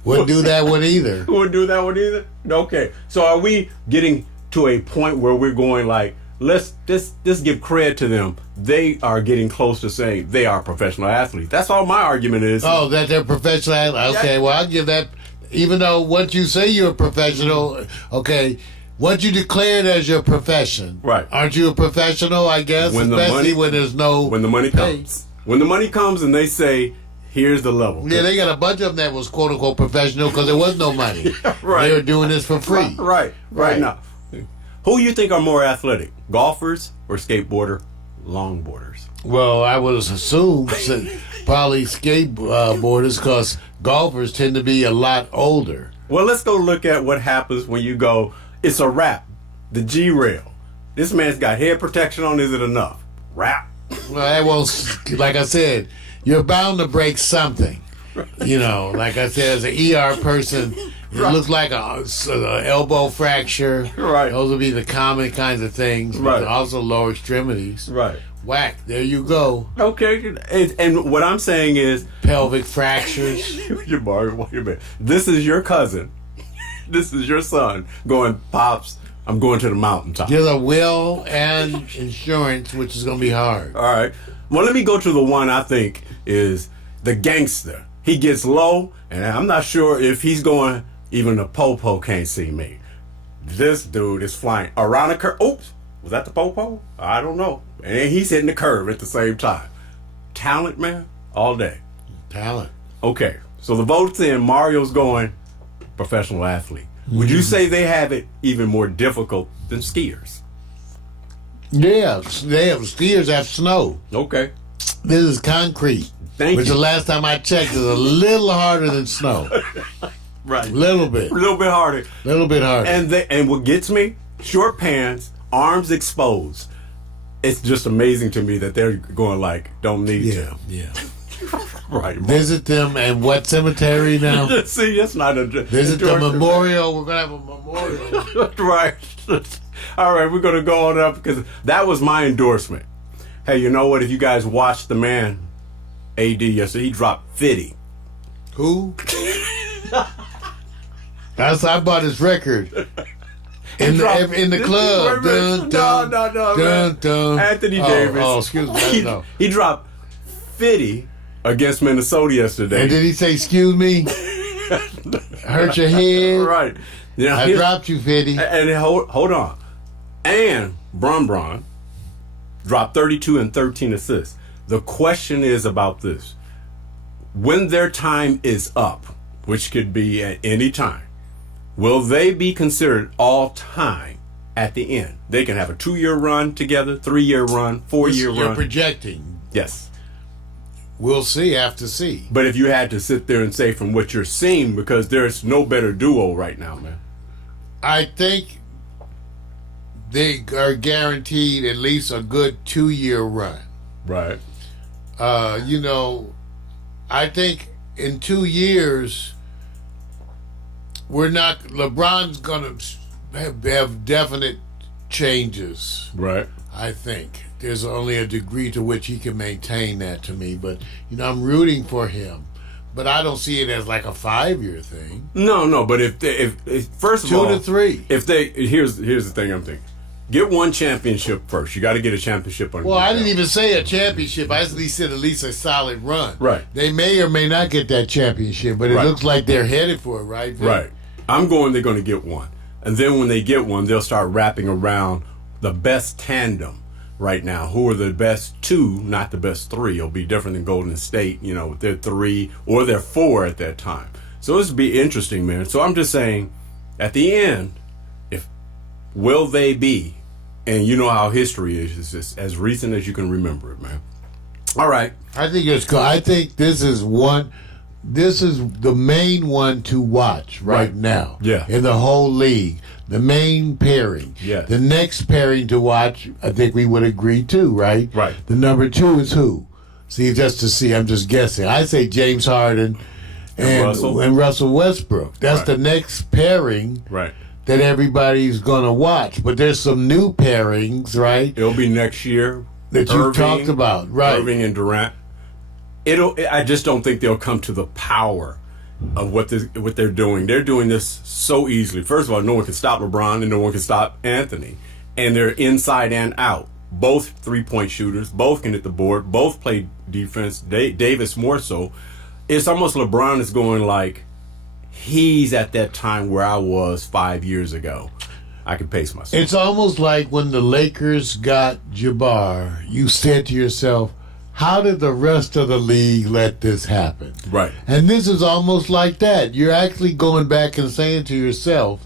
Wouldn't do that one either. Wouldn't do that one either? Okay. So are we getting to a point where we're going like, let's give credit to them. They are getting close to saying they are professional athletes. That's all my argument is. Oh, that they're professional athletes. Okay, well, I'll give that. Even though once you say you're a professional, okay, once you declare it as your profession, right? Aren't you a professional? I guess, especially when there's no when the money comes. When the money comes and they say, "Here's the level." Yeah, they got a bunch of them that was quote unquote professional because there was no money. Right. They were doing this for free. Right now. Who you think are more athletic, golfers or longboarders? Well, I would assume probably skateboarders because golfers tend to be a lot older. Well, let's go look at what happens when you go, it's a wrap, the G-rail. This man's got head protection on, is it enough? Wrap. Well, that won't, like I said, you're bound to break something. You know, like I said, as an ER person, it looks like a elbow fracture. Right. Those would be the common kinds of things. Right. But also lower extremities. Right. Whack. There you go. Okay. And what I'm saying is... pelvic fractures. Wait a minute. This is your cousin. This is your son going, Pops, I'm going to the mountaintop. Get a will and insurance, which is going to be hard. All right. Well, let me go to the one I think is the gangster. He gets low, and I'm not sure if he's going, even the popo can't see me. This dude is flying around a curve. Oops, was that the popo? I don't know. And he's hitting the curve at the same time. Talent, man, all day. Talent. Okay, so the vote's in. Mario's going professional athlete. Would you say they have it even more difficult than skiers? Yeah, skiers have snow. Okay. This is concrete. Thank which you. the last time I checked is a little harder than snow. Right. Little bit. A little bit harder. Little bit harder. And what gets me, short pants, arms exposed. It's just amazing to me that they're going like, don't need to. Yeah. Right. Visit them at what cemetery now? See, that's not a... Visit the memorial. We're going to have a memorial. Right. All right, we're going to go on up because that was my endorsement. Hey, you know what? If you guys watched the man, AD, yesterday, he dropped 50. Who? I bought his record. In the club. Dun, dun, no, dun, dun. Anthony Davis. Oh, excuse me. No. He dropped 50 against Minnesota yesterday. And did he say, excuse me? Hurt your head? Right. Yeah, I dropped you, 50. And hold on. And Bron dropped 32 and 13 assists. The question is about this. When their time is up, which could be at any time, will they be considered all time at the end? They can have a 2-year run together, 3-year run, 4-year run. You're projecting. Yes. We'll see after see. But if you had to sit there and say from what you're seeing, because there's no better duo right now, man. I think they are guaranteed at least a good 2-year run. Right. I think in 2 years, LeBron's going to have definite changes. Right. I think. There's only a degree to which he can maintain that to me. But, I'm rooting for him. But I don't see it as like a 5-year thing. No. But if first of all, 2 to 3. Here's the thing I'm thinking. Get one championship first. You got to get a championship on. Well, I didn't even say a championship. I said at least a solid run. Right. They may or may not get that championship, but it looks like they're headed for it, right? Vic? Right. I'm going. They're going to get one, and then when they get one, they'll start wrapping around the best tandem right now. Who are the best 2, not the best 3? It'll be different than Golden State. With their 3 or their 4 at that time. So this will be interesting, man. So I'm just saying, at the end, will they be? And you know how history is. It's just as recent as you can remember it, man. All right. I think it's cool. I think this is one this is the main one to watch right now. Yeah. In the whole league. The main pairing. Yes. The next pairing to watch, I think we would agree too, right? Right. The number 2 is who? See, just to see, I'm just guessing. I say James Harden and Russell Westbrook. That's the next pairing Right. that everybody's going to watch. But there's some new pairings, right? It'll be next year. That you talked about, right? Irving and Durant. I just don't think they'll come to the power of what they're doing. They're doing this so easily. First of all, no one can stop LeBron and no one can stop Anthony. And they're inside and out. Both three-point shooters. Both can hit the board. Both play defense. Davis more so. It's almost LeBron is going like he's at that time where I was 5 years ago. I can pace myself. It's almost like when the Lakers got Jabbar, you said to yourself, how did the rest of the league let this happen? Right. And this is almost like that. You're actually going back and saying to yourself,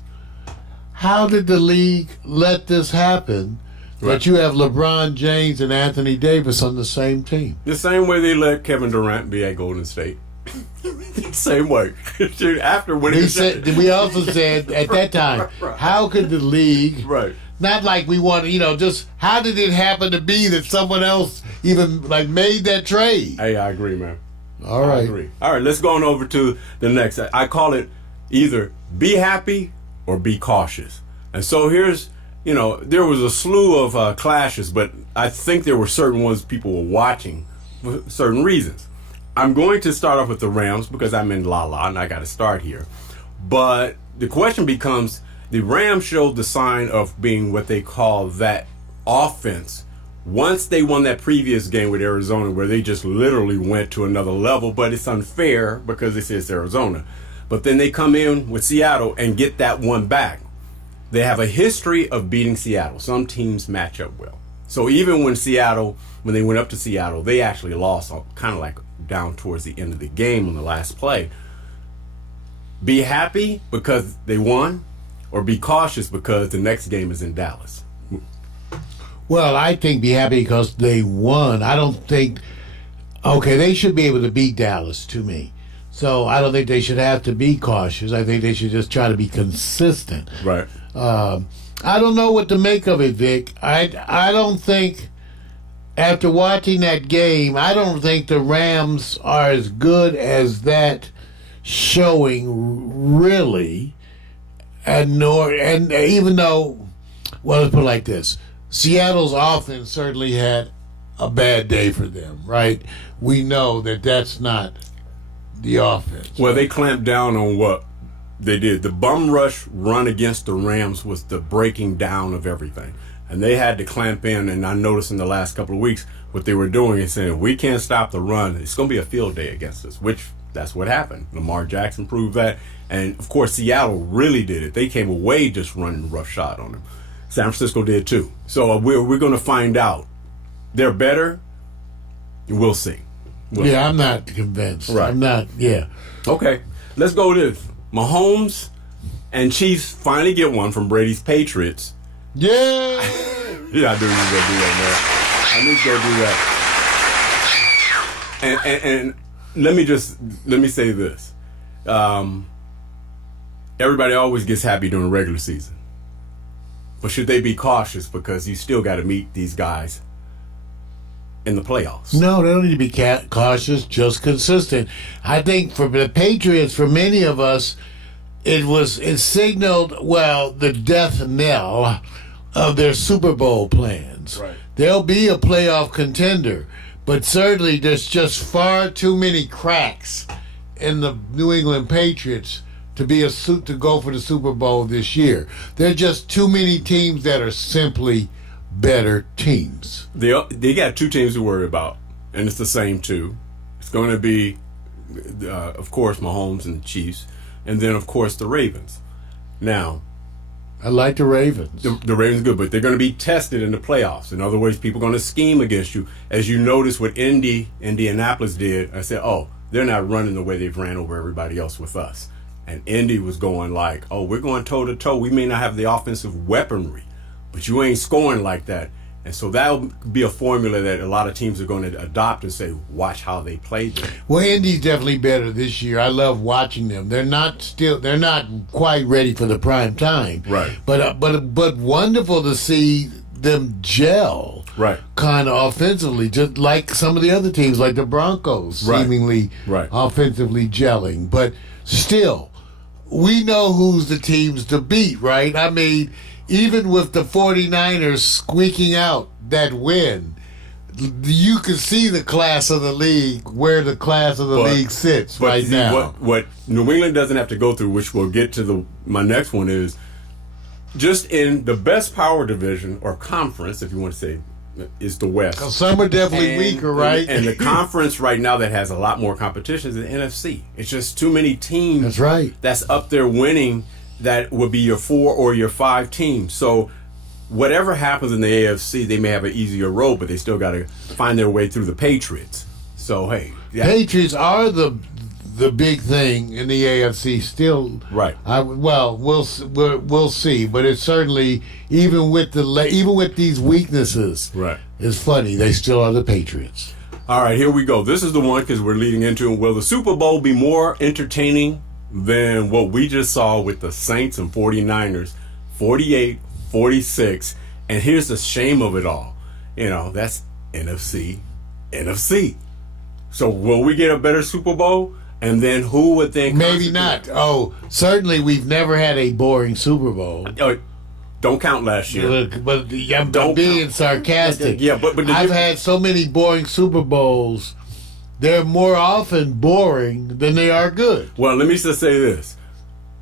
how did the league let this happen? Right. That you have LeBron James and Anthony Davis on the same team. The same way they let Kevin Durant be at Golden State. Same way. After winning, We also said at that time, how could the league, right? Not like we want, just how did it happen to be that someone else even made that trade? Hey, I agree, man. All right. I agree. All right, let's go on over to the next. I call it either be happy or be cautious. And so here's, there was a slew of clashes, but I think there were certain ones people were watching for certain reasons. I'm going to start off with the Rams because I'm in La and I got to start here. But the question becomes, the Rams showed the sign of being what they call that offense. Once they won that previous game with Arizona where they just literally went to another level, but it's unfair because this is Arizona. But then they come in with Seattle and get that one back. They have a history of beating Seattle. Some teams match up well. So even when they went up to Seattle, they actually lost kind of like down towards the end of the game on the last play. Be happy because they won, or be cautious because the next game is in Dallas? Well, I think be happy because they won. I don't think, they should be able to beat Dallas to me. So I don't think they should have to be cautious. I think they should just try to be consistent. Right. I don't know what to make of it, Vic. I don't think, after watching that game, I don't think the Rams are as good as that showing, really. And even though, let's put it like this, Seattle's offense certainly had a bad day for them, right? We know that that's not the offense. Well, they clamped down on what they did. The bum rush run against the Rams was the breaking down of everything. And they had to clamp in, and I noticed in the last couple of weeks what they were doing is saying, we can't stop the run. It's going to be a field day against us, which that's what happened. Lamar Jackson proved that. And, of course, Seattle really did it. They came away just running roughshod on them. San Francisco did too. So we're going to find out. They're better. We'll see. I'm not convinced. Right. I'm not, Okay, let's go to this. Mahomes and Chiefs finally get one from Brady's Patriots. Yeah. Yeah, I knew you were going to do that, man. I knew you were going to do that. And let me say this. Everybody always gets happy during the regular season. But should they be cautious because you still got to meet these guys in the playoffs? No, they don't need to be cautious, just consistent. I think for the Patriots, for many of us, it signaled, the death knell of their Super Bowl plans. Right. They'll be a playoff contender, but certainly there's just far too many cracks in the New England Patriots to go for the Super Bowl this year. There are just too many teams that are simply better teams. They got two teams to worry about, and it's the same two. It's going to be, of course, Mahomes and the Chiefs, and then, of course, the Ravens. Now, I like the Ravens. The Ravens are good, but they're going to be tested in the playoffs. In other words, people are going to scheme against you. As you notice what Indianapolis did, I said, they're not running the way they've ran over everybody else with us. And Indy was going we're going toe-to-toe. We may not have the offensive weaponry, but you ain't scoring like that. And so that'll be a formula that a lot of teams are going to adopt and say, watch how they play them. Well, Indy's definitely better this year. I love watching them. They're not quite ready for the prime time. Right. But wonderful to see them gel. Right. Kind of offensively, just like some of the other teams, like the Broncos, seemingly offensively gelling. But still, we know who's the teams to beat, right? I mean, even with the 49ers squeaking out that win, you can see the class of the league, where the class of the league sits right now. What New England doesn't have to go through, which we'll get to my next one, is just in the best power division or conference, if you want to say, is the West. Some are definitely weaker, right? And the conference right now that has a lot more competition is the NFC. It's just too many teams. That's right. That's up there winning. That would be your 4 or your 5 teams. So whatever happens in the AFC, they may have an easier road, but they still got to find their way through the Patriots. So hey, Patriots are the big thing in the AFC still. Right. We'll see, but it's certainly even with these weaknesses. Right. It's funny, they still are the Patriots. All right, here we go. This is the one because we're leading into it. Will the Super Bowl be more entertaining than what we just saw with the Saints and 49ers, 48-46? And here's the shame of it all. That's NFC. So will we get a better Super Bowl? And then who would think? Maybe not. Oh, certainly we've never had a boring Super Bowl. Don't count last year. Look, but I'm being sarcastic. Yeah, but I've had so many boring Super Bowls. They're more often boring than they are good. Well, let me just say this.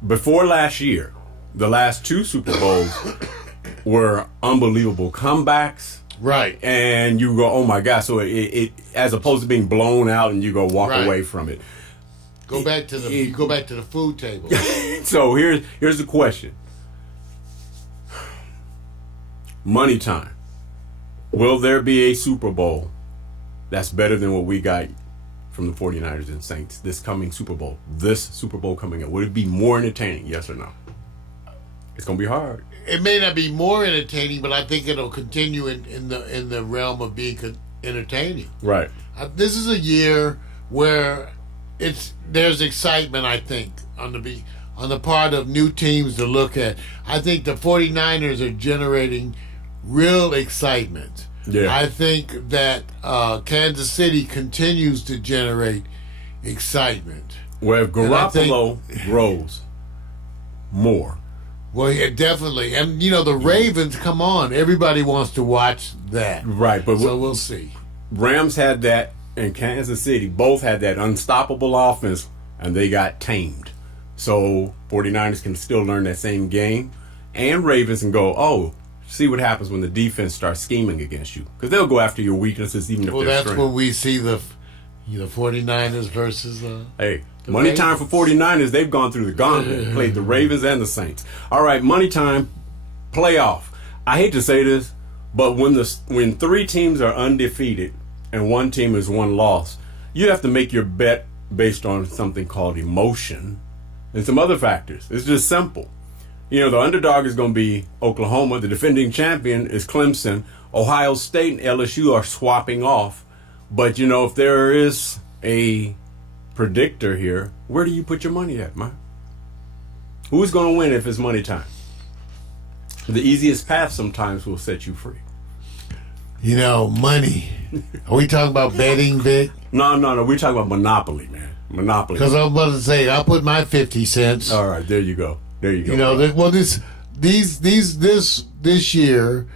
Before last year, the last 2 Super Bowls were unbelievable comebacks. Right. And you go, oh my God. So it as opposed to being blown out and you go walk away from it. Go back to the food table. So here's the question. Money time. Will there be a Super Bowl that's better than what we got from the 49ers and Saints this coming Super Bowl? This Super Bowl coming up. Would it be more entertaining? Yes or no? It's going to be hard. It may not be more entertaining, but I think it'll continue in the realm of being entertaining. Right. This is a year where there's excitement, I think, on the part of new teams to look at. I think the 49ers are generating real excitement. Yeah. I think that Kansas City continues to generate excitement. Well, if Garoppolo grows more. Well, yeah, definitely. And, the Ravens, come on. Everybody wants to watch that. Right. So we'll see. Rams had that, and Kansas City both had that unstoppable offense, and they got tamed. So 49ers can still learn that same game, and Ravens can go, see what happens when the defense starts scheming against you. Because they'll go after your weaknesses even if they're that's strength. when we see the 49ers versus money time for 49ers. They've gone through the gauntlet, played the Ravens and the Saints. All right, money time, playoff. I hate to say this, but when 3 teams are undefeated and 1 team is 1 loss, you have to make your bet based on something called emotion and some other factors. It's just simple. The underdog is going to be Oklahoma. The defending champion is Clemson. Ohio State and LSU are swapping off. But, if there is a predictor here, where do you put your money at, man? Who's going to win if it's money time? The easiest path sometimes will set you free. Money. Are we talking about betting, Vic? No. We're talking about Monopoly, man. Monopoly. Because I was about to say, I'll put my 50 cents. All right, there you go. This year,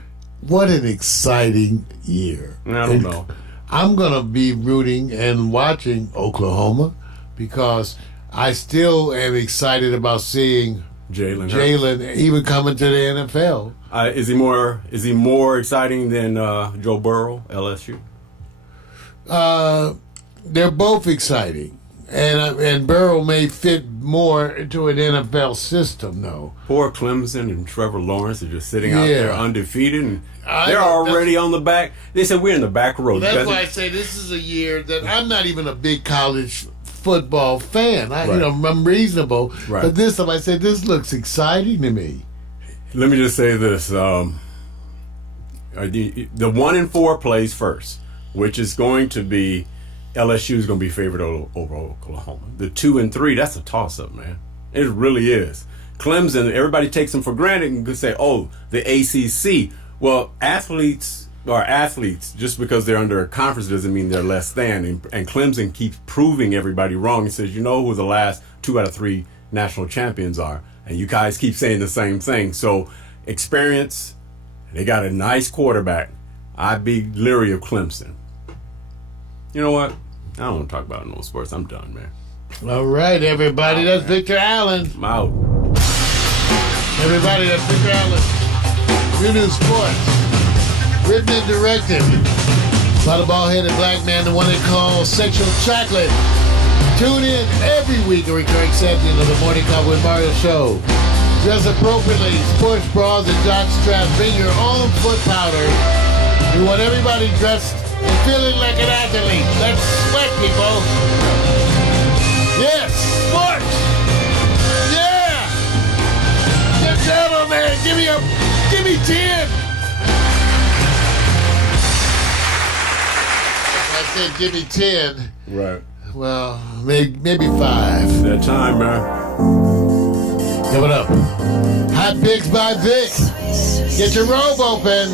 what an exciting year. I don't know. I'm going to be rooting and watching Oklahoma because I still am excited about seeing Jalen even coming to the NFL. Is he more exciting than Joe Burrow, LSU? They're both exciting. And Burrow may fit more into an NFL system, though. Poor Clemson and Trevor Lawrence are just sitting out there undefeated, and they're already on the back. They said we're in the back row. Well, that's why I say this is a year that I'm not even a big college football fan. I'm reasonable, but this time I said this looks exciting to me. Let me just say this: The 1 and 4 plays first, which is going to be LSU is going to be favored over Oklahoma. The 2 and 3, that's a toss-up, man. It really is. Clemson, everybody takes them for granted and could say, oh, the ACC. Well, athletes are athletes. Just because they're under a conference doesn't mean they're less than. And Clemson keeps proving everybody wrong. He says, you know who the last 2 out of 3 national champions are. And you guys keep saying the same thing. So experience, they got a nice quarterback. I'd be leery of Clemson. You know what? I don't want to talk about no sports. I'm done, man. All right, everybody. That's Victor Allen. I'm out. Everybody, that's Victor Allen. New Sports. Written and directed by the bald-headed black man, the one they call Sexual Chocolate. Tune in every week to recurring segment of the Morning Cover with Mario show. Dress appropriately, sports bras and jock straps. Bring your own foot powder. We want everybody dressed and feeling like an athlete. Let's sweat, people. Yes, sports. Yeah. Get down on there. Give me 10. I said give me 10. Right. Well, maybe 5. That time, man. Give it up. Hot Picks by Vic. Get your robe open.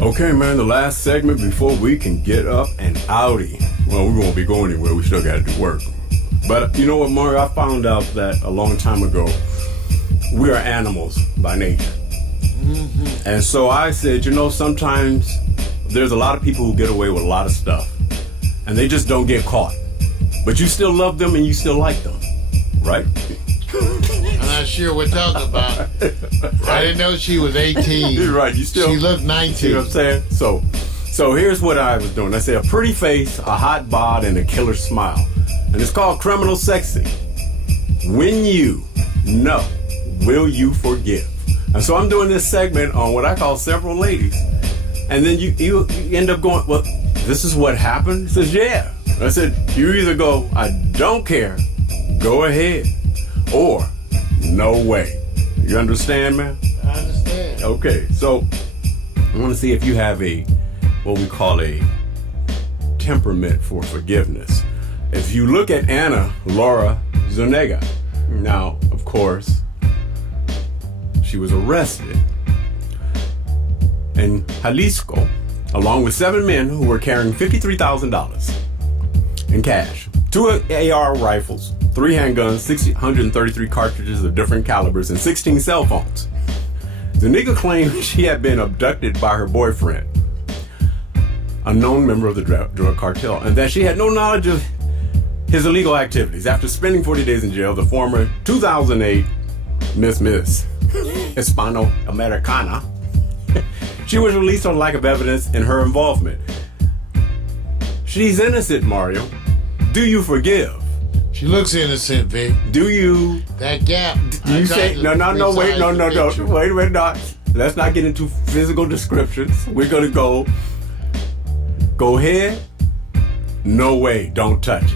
Okay, man, the last segment before we can get up and outie. Well, we won't be going anywhere. We still got to do work. But you know what, Mario? I found out that a long time ago, we are animals by nature. Mm-hmm. And so I said, you know, sometimes there's a lot of people who get away with a lot of stuff. And they just don't get caught. But you still love them and you still like them. Right? I'm not sure what we're talking about. I didn't know she was 18. You're right. You still. She looked 19. You know what I'm saying? So here's what I was doing. I said a pretty face, a hot bod, and a killer smile. And it's called Criminal Sexy. When you know, will you forgive? And so I'm doing this segment on what I call several ladies. And then you end up going, well, this is what happened? He says, yeah. I said, you either go, I don't care, go ahead. Or, No way. You understand, man? I understand. Okay, so I want to see if you have what we call a temperament for forgiveness. If you look at Anna Laura Zuniga, now, of course, she was arrested in Jalisco along with 7 men who were carrying $53,000 in cash, 2 AR rifles, 3 handguns, 633 cartridges of different calibers, and 16 cell phones. Zuniga claimed she had been abducted by her boyfriend, a known member of the drug cartel, and that she had no knowledge of his illegal activities. After spending 40 days in jail, the former 2008 Miss Hispano-Americana, she was released on lack of evidence in her involvement. She's innocent, Mario. Do you forgive? She looks innocent, Vic. Do you? That gap. You say no. Wait, no. Wait, no. Let's not get into physical descriptions. We're gonna go ahead. No way. Don't touch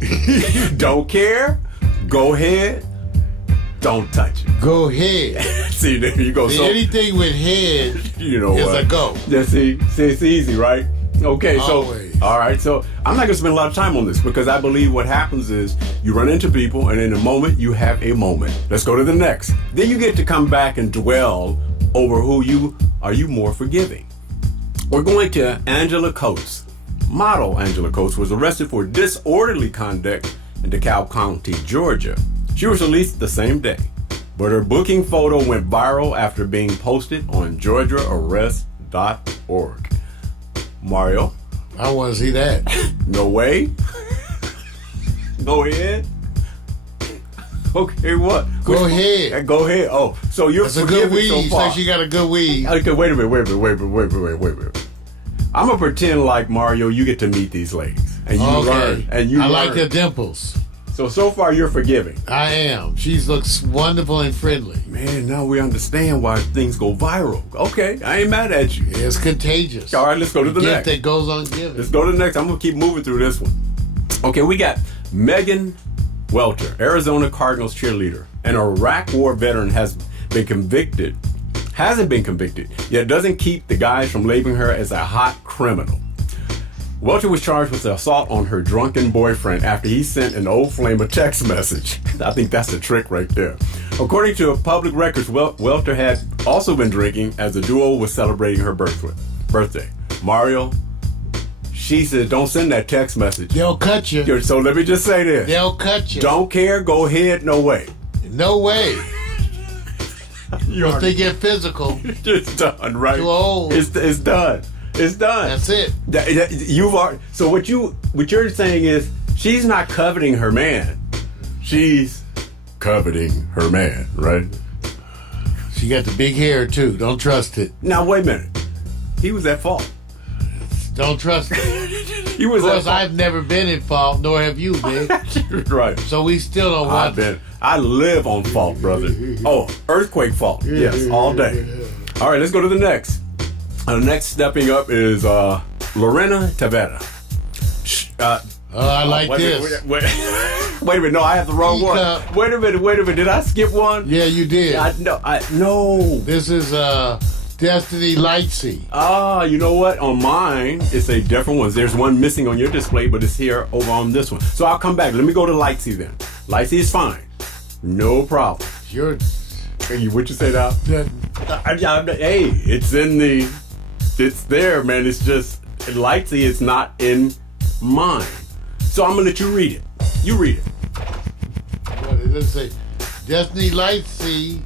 it. Don't care. Go ahead. Don't touch it. Go ahead. See, there you go. See, anything with head is a go. Yeah, see, it's easy, right? Okay, Always. So, all right, so I'm not going to spend a lot of time on this because I believe what happens is you run into people and in a moment you have a moment. Let's go to the next. Then you get to come back and dwell over are you more forgiving? We're going to Angela Coates. Model Angela Coates was arrested for disorderly conduct in DeKalb County, Georgia. She was released the same day, but her booking photo went viral after being posted on GeorgiaArrest.org. Mario? I want to see that. No way? Go ahead? Okay, what? Go ahead. Go ahead. Oh, so you're That's a good forgiving weed. so far. Like she got a good weed. Okay, wait a minute. I'm going to pretend like, Mario, you get to meet these ladies. And you learn. And you I learn. like the dimples. So far you're forgiving. I am. She looks wonderful and friendly. Man, now we understand why things go viral. Okay, I ain't mad at you. It's contagious. All right, let's go to the next. That goes on giving. Let's go to the next. I'm going to keep moving through this one. Okay, we got Megan Welter, Arizona Cardinals cheerleader. An Iraq War veteran hasn't been convicted, yet doesn't keep the guys from labeling her as a hot criminal. Welter was charged with assault on her drunken boyfriend after he sent an old flame a text message. I think that's the trick right there. According to public records, Welter had also been drinking as the duo was celebrating her birthday. Mario, she said, don't send that text message. They'll cut you. So let me just say this. They'll cut you. Don't care, go ahead, no way. No way. If they get physical. It's done, right? Too old. It's done. It's done. That's it. So what you're saying is she's not coveting her man. She's coveting her man, right? She got the big hair too. Don't trust it. Now wait a minute. He was at fault. Don't trust it. He was Of course, I've never been at fault, nor have you, big. Right. So we still don't want I live on fault, brother. Oh, earthquake fault. Yes, all day. All right, let's go to the next. The next stepping up is Lorena Tavera. I like this. Wait a minute. No, I have the wrong one. Wait a minute. Did I skip one? Yeah, you did. No. This is Destiny Lightsey. You know what? On mine, it's a different one. There's one missing on your display, but it's here over on this one. So I'll come back. Let me go to Lightsey then. Lightsey is fine. No problem. What you say now? Hey, it's there, man. It's just Lightsey. It's not in mine. So I'm gonna let you read it. You read it. What it does say? Destiny Lightsey.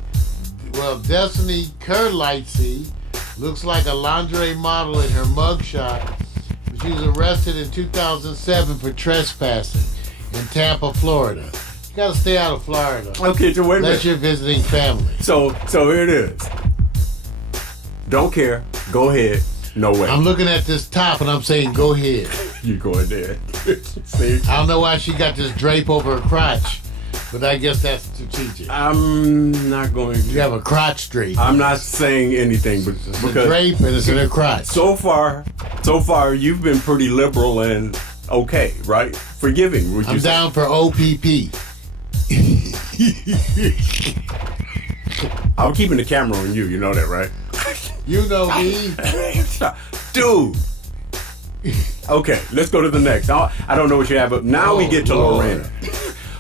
Well, Destiny Kerr Lightsey looks like a lingerie model in her mugshot. She was arrested in 2007 for trespassing in Tampa, Florida. You gotta stay out of Florida. Okay, so wait a minute. Unless you're visiting family. So here it is. Don't care. Go ahead. No way. I'm looking at this top and I'm saying, go ahead. You go ahead. See? I don't know why she got this drape over her crotch, but I guess that's strategic. I'm not going to. You have a crotch drape. I'm not saying anything, but it's a drape and it's in her crotch. So far, you've been pretty liberal and okay, right? Forgiving. I'm down for OPP. I'm keeping the camera on you. You know that, right? You know me. Dude. Okay, let's go to the next. I don't know what you have, but now we get to Lord. Lorena.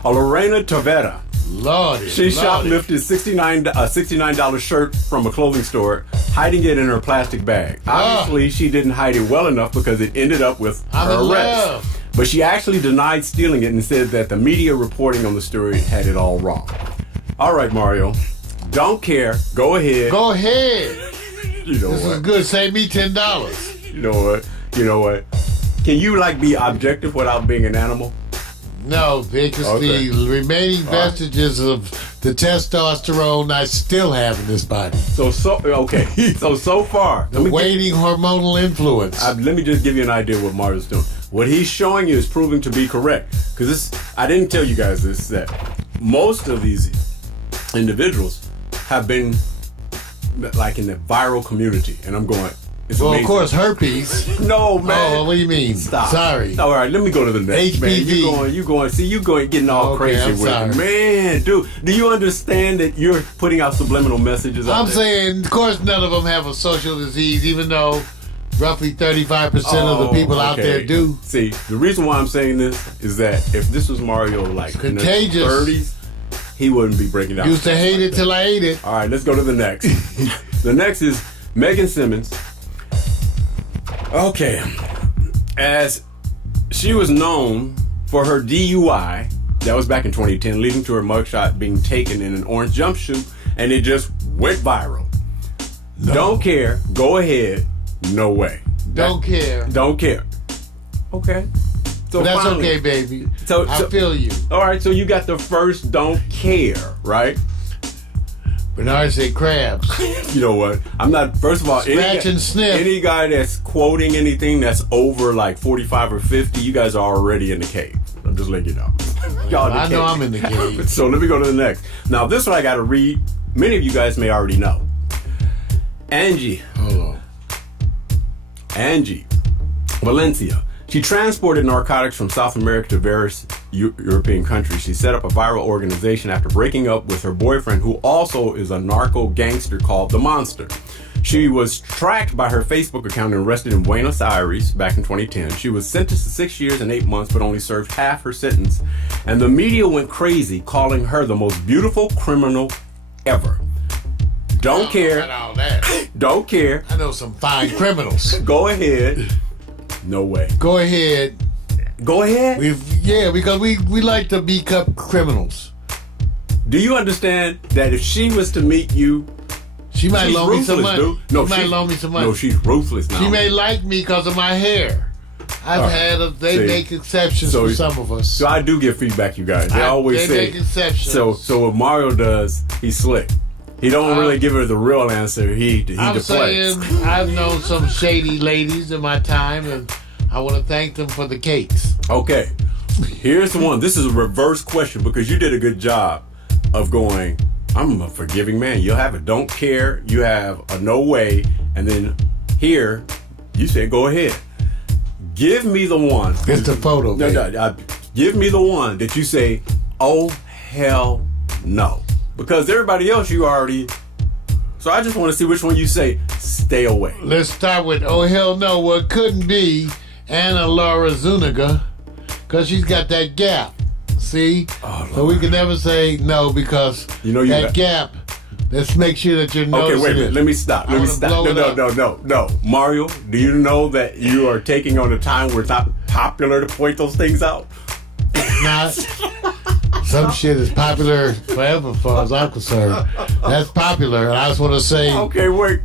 Lorena Tavera. Lordy, She shoplifted a $69 shirt from a clothing store, hiding it in her plastic bag. Obviously, she didn't hide it well enough because it ended up with I'm her in arrest. love. But she actually denied stealing it and said that the media reporting on the story had it all wrong. All right, Mario. Don't care. Go ahead. Go ahead. You know This what? is good. Save me $10. You know what? You know what? Can you be objective without being an animal? No, because Okay. the remaining vestiges of the testosterone I still have in this body. So okay. so far, The waning hormonal influence. let me just give you an idea of what Mario's doing. What he's showing you is proving to be correct. Because I didn't tell you guys this, that most of these individuals have been like in the viral community. And I'm going, it's well, amazing. of course, herpes. No, man. Oh, what do you mean? Stop. Sorry. All right, let me go to the next. Man, HPV. you going, getting all Okay, crazy I'm with sorry. it. Man, dude, do you understand that you're putting out subliminal messages out I'm there? saying, of course, none of them have a social disease, even though roughly 35% of the people out okay. there do. See, the reason why I'm saying this is that if this was Mario like in his Contagious. 30s, he wouldn't be breaking down. Used to hate it till I ate it. All right, let's go to the next. The next is Megan Simmons. Okay, as she was known for her DUI, that was back in 2010, leading to her mugshot being taken in an orange jumpsuit, and it just went viral. No. Don't care. Go ahead. No way. Don't care. Don't care. Okay. So But that's finally- okay, baby. So- I feel you. All right, so you got the first don't care, right? Bernard said crabs. You know what? I'm not, first of all, Scratch and sniff. any guy that's quoting anything that's over like 45 or 50, you guys are already in the cave. I'm just letting you know. Y'all in the I know cave. I'm in the cave. So let me go to the next. Now, this one I got to read. Many of you guys may already know. Angie Valencia. She transported narcotics from South America to various European countries. She set up a viral organization after breaking up with her boyfriend, who also is a narco gangster called The Monster. She was tracked by her Facebook account and arrested in Buenos Aires back in 2010. She was sentenced to 6 years and 8 months, but only served half her sentence. And the media went crazy, calling her the most beautiful criminal ever. Don't care. Not all that. Don't care. I know some fine criminals. Go ahead. No way. Go ahead. Go ahead. Because we like to beat up criminals. Do you understand that if she was to meet you, She might she's loan me some ruthless, money. dude. No, she might she's- loan me some money. No, she's ruthless now. She may like me because of my hair. I've had they See? make exceptions So- for some of us. So I do get feedback, you guys. They always they say. make exceptions. So what Mario does, he's slick. He don't really give her the real answer. He I'm deflects. saying I've known some shady ladies in my time, and I want to thank them for the cakes. Okay, here's the one. This is a reverse question because you did a good job of going, I'm a forgiving man. You'll have a don't care, you have a no way, and then here, you say go ahead. Give me the one. It's the photo, No, baby. give me the one that you say, oh, hell no. Because everybody else you already... So I just want to see which one you say, stay away. Let's start with, oh, hell no. Well, it couldn't be Anna Laura Zuniga because she's got that gap. See? So we can never say no because You know you that got- gap, let's make sure that you're Okay, noticing wait a minute. it. Let me stop. I Let me wanna stop. blow it up. No. Mario, do you know that you are taking on a time where it's not popular to point those things out? Not. Some shit is popular forever, as far as I'm concerned. That's popular, and I just want to say, Okay, wait.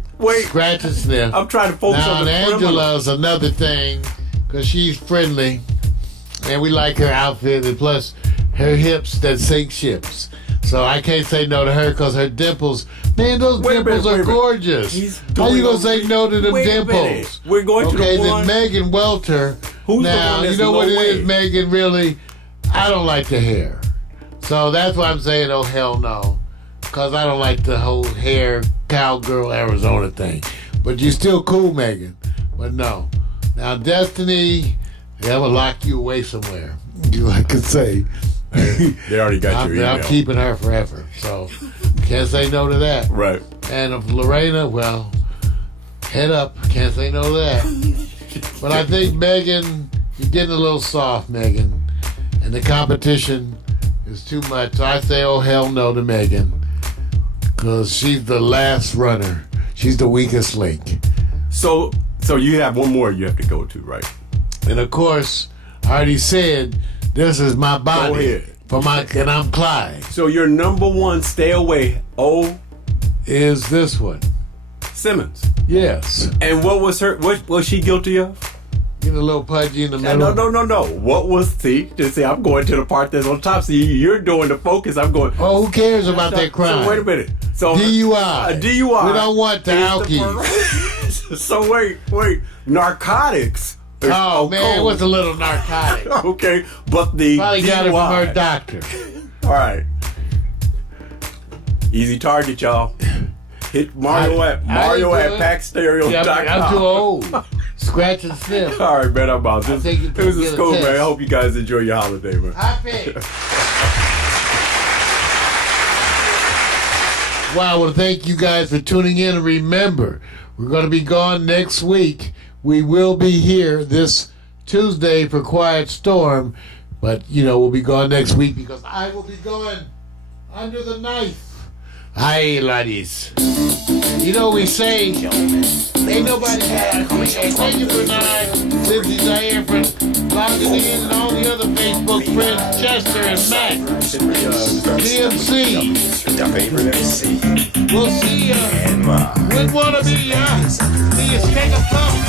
scratch and sniff. I'm trying to focus Now, on the criminal. Angela's another thing, because she's friendly, and we like her outfit, and plus her hips that sink ships. So I can't say no to her because her dimples, man, those Wait a dimples minute, are wait a minute. gorgeous. He's How you doing gonna say no to them Wait a dimples? minute. We're going to Okay, the then one. Megan Welter. Who's the now, one that's you know what no it way? is, Megan, really? I don't like the hair. So that's why I'm saying, oh, hell no. Because I don't like the whole hair cowgirl Arizona thing. But you're still cool, Megan. But no. Now, Destiny, they will lock you away somewhere. You like to say. They already got your email. I'm keeping her forever, so can't say no to that. Right. And of Lorena, well, head up, can't say no to that. But I think Megan, you're getting a little soft, Megan, and the competition is too much. So I say, oh hell no to Megan, because she's the last runner. She's the weakest link. So you have one more you have to go to, right? And of course, I already said this is my body. Go ahead. And I'm Clyde. So your number one stay away, is this one. Simmons. Yes. And what was she guilty of? Getting a little pudgy in the middle. No. What was just say I'm going to the part that's on top. So you're doing the focus. I'm going. Oh, who cares about that crime? So wait a minute. So DUI. DUI. We don't want the alky. So wait. Narcotics. Oh man, it was a little narcotic. Okay, but the probably got it DUI. from her doctor. All right. Easy target, y'all. Hit Mario at PackStereo.com. Yeah, I'm too old. Scratch and sniff. All right, man. I'm out. This is cool, man. I test. hope you guys enjoy your holiday, man. Happy. Wow, well, thank you guys for tuning in. And remember, we're going to be gone next week. We will be here this Tuesday for Quiet Storm, but, we'll be gone next week because I will be going under the knife. Hi, ladies. We say, ain't nobody had thank you for Lindsay Zaire for logging in and all the other Facebook friends, Chester and Matt, DMC. We'll see ya. When wanna be ya? See you take a puff.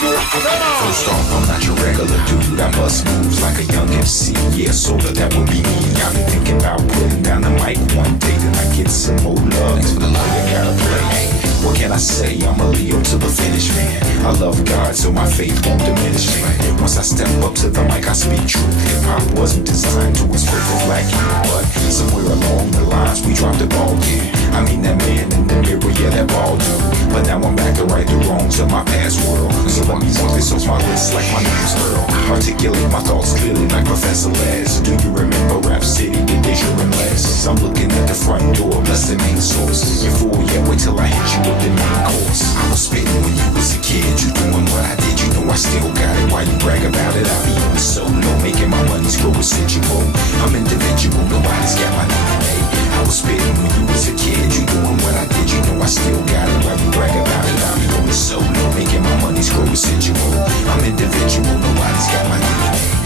First off, I'm not your regular dude. I bust moves like a young MC. Yeah, sorta, that would be me. I've been thinking about putting down the mic one day, then I get some more love. Thanks for the love you gotta play. What can I say? I'm a Leo to the finish, man. I love God, so my faith won't diminish, man. Once I step up to the mic, I speak truth. Hip-hop wasn't designed to exploit for black youth, but somewhere along the lines, we dropped the ball, yeah. I mean, that man in the mirror, yeah, that ball dude. But now I'm back to right the wrongs of my past world. So let me walk this off my list like my name's Earl. Articulate my thoughts clearly like Professor Les. Do you remember Rap City with Deja and Les? I'm looking at the front door, plus the main source. You fool, yeah, wait till I hit you with the main course. I was spitting when you was a kid. You doing what I did, you know I still got it. Why you brag about it? I be on the solo, making my money screw residual. I'm individual, nobody's got my DNA. I was spitting when you was a kid. You doing what I did, you know I still got it. Why you brag about it? I be on the solo, making my money screw residual. I'm individual, nobody's got my DNA.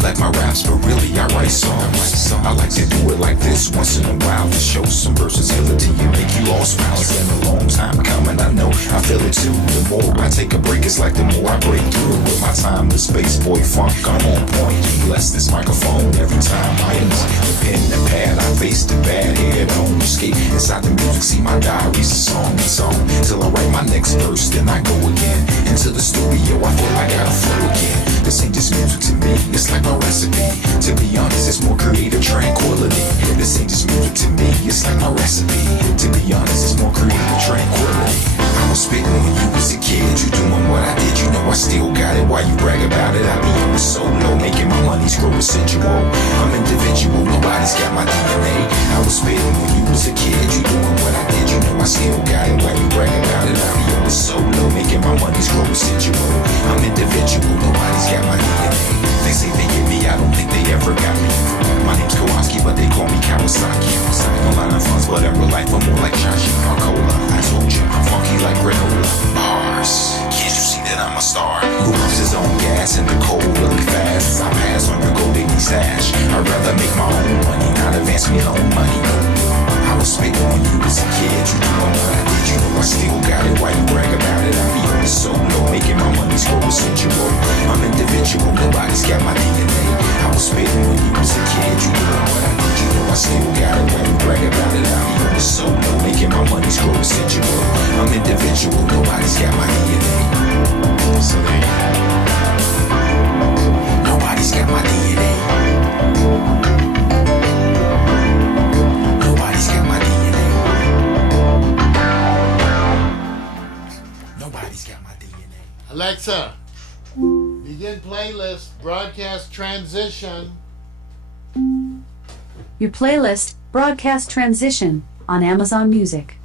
Like my raps, but really I write songs. I like to do it like this once in a while to show some versatility and make you all smile. It's been a long time coming, I know, I feel it too. The more I take a break, it's like the more I break through. With my time, the space boy funk, I'm on point. Bless this microphone every time I enter. The pen and pad, I face the bad head on. Escape inside the music, see my diary's a song. It's on till I write my next verse, then I go again into the studio. I feel I gotta flow again. This ain't just music to me, it's like my recipe. To be honest, it's more creative tranquility. This ain't just music to me, it's like my recipe. To be honest, it's more creative tranquility. I was spitting when you was a kid. You doing what I did, you know I still got it. Why you brag about it? I be on the solo, making my money screw residual. I'm individual, nobody's got my DNA. I was spitting when you was a kid. You doing what I did, you know I still got it. Why you brag about it? I be on the solo, making my money screw residual. I'm individual, nobody's got my DNA. They say they get me, I don't think they ever got me. My name's Kowalski, but they call me Kawasaki. No line of funds, but in real life I'm more like Shashi Marcola. I told you, I'm funky like granola. Bars, can't you see that I'm a star? Who pumps his own gas in the cold really fast? I pass on your gold digging stash. I'd rather make my own money, not advance me loan money. I was spitting when you was a kid. You doing what I did, you know I still got it. Why you brag about it? I be on the solo, making my money screw residual. I'm individual, nobody's got my DNA. I was spitting when you was a kid. You doing what I did, you know I still got it. Why you brag about it? I be on the solo, making my money screw residual. individual. Nobody's got my DNA. So there you go. Nobody's got my DNA. Nobody's got my DNA. Nobody's got my DNA. Alexa, begin playlist, broadcast transition. Your playlist, Broadcast Transition, on Amazon Music.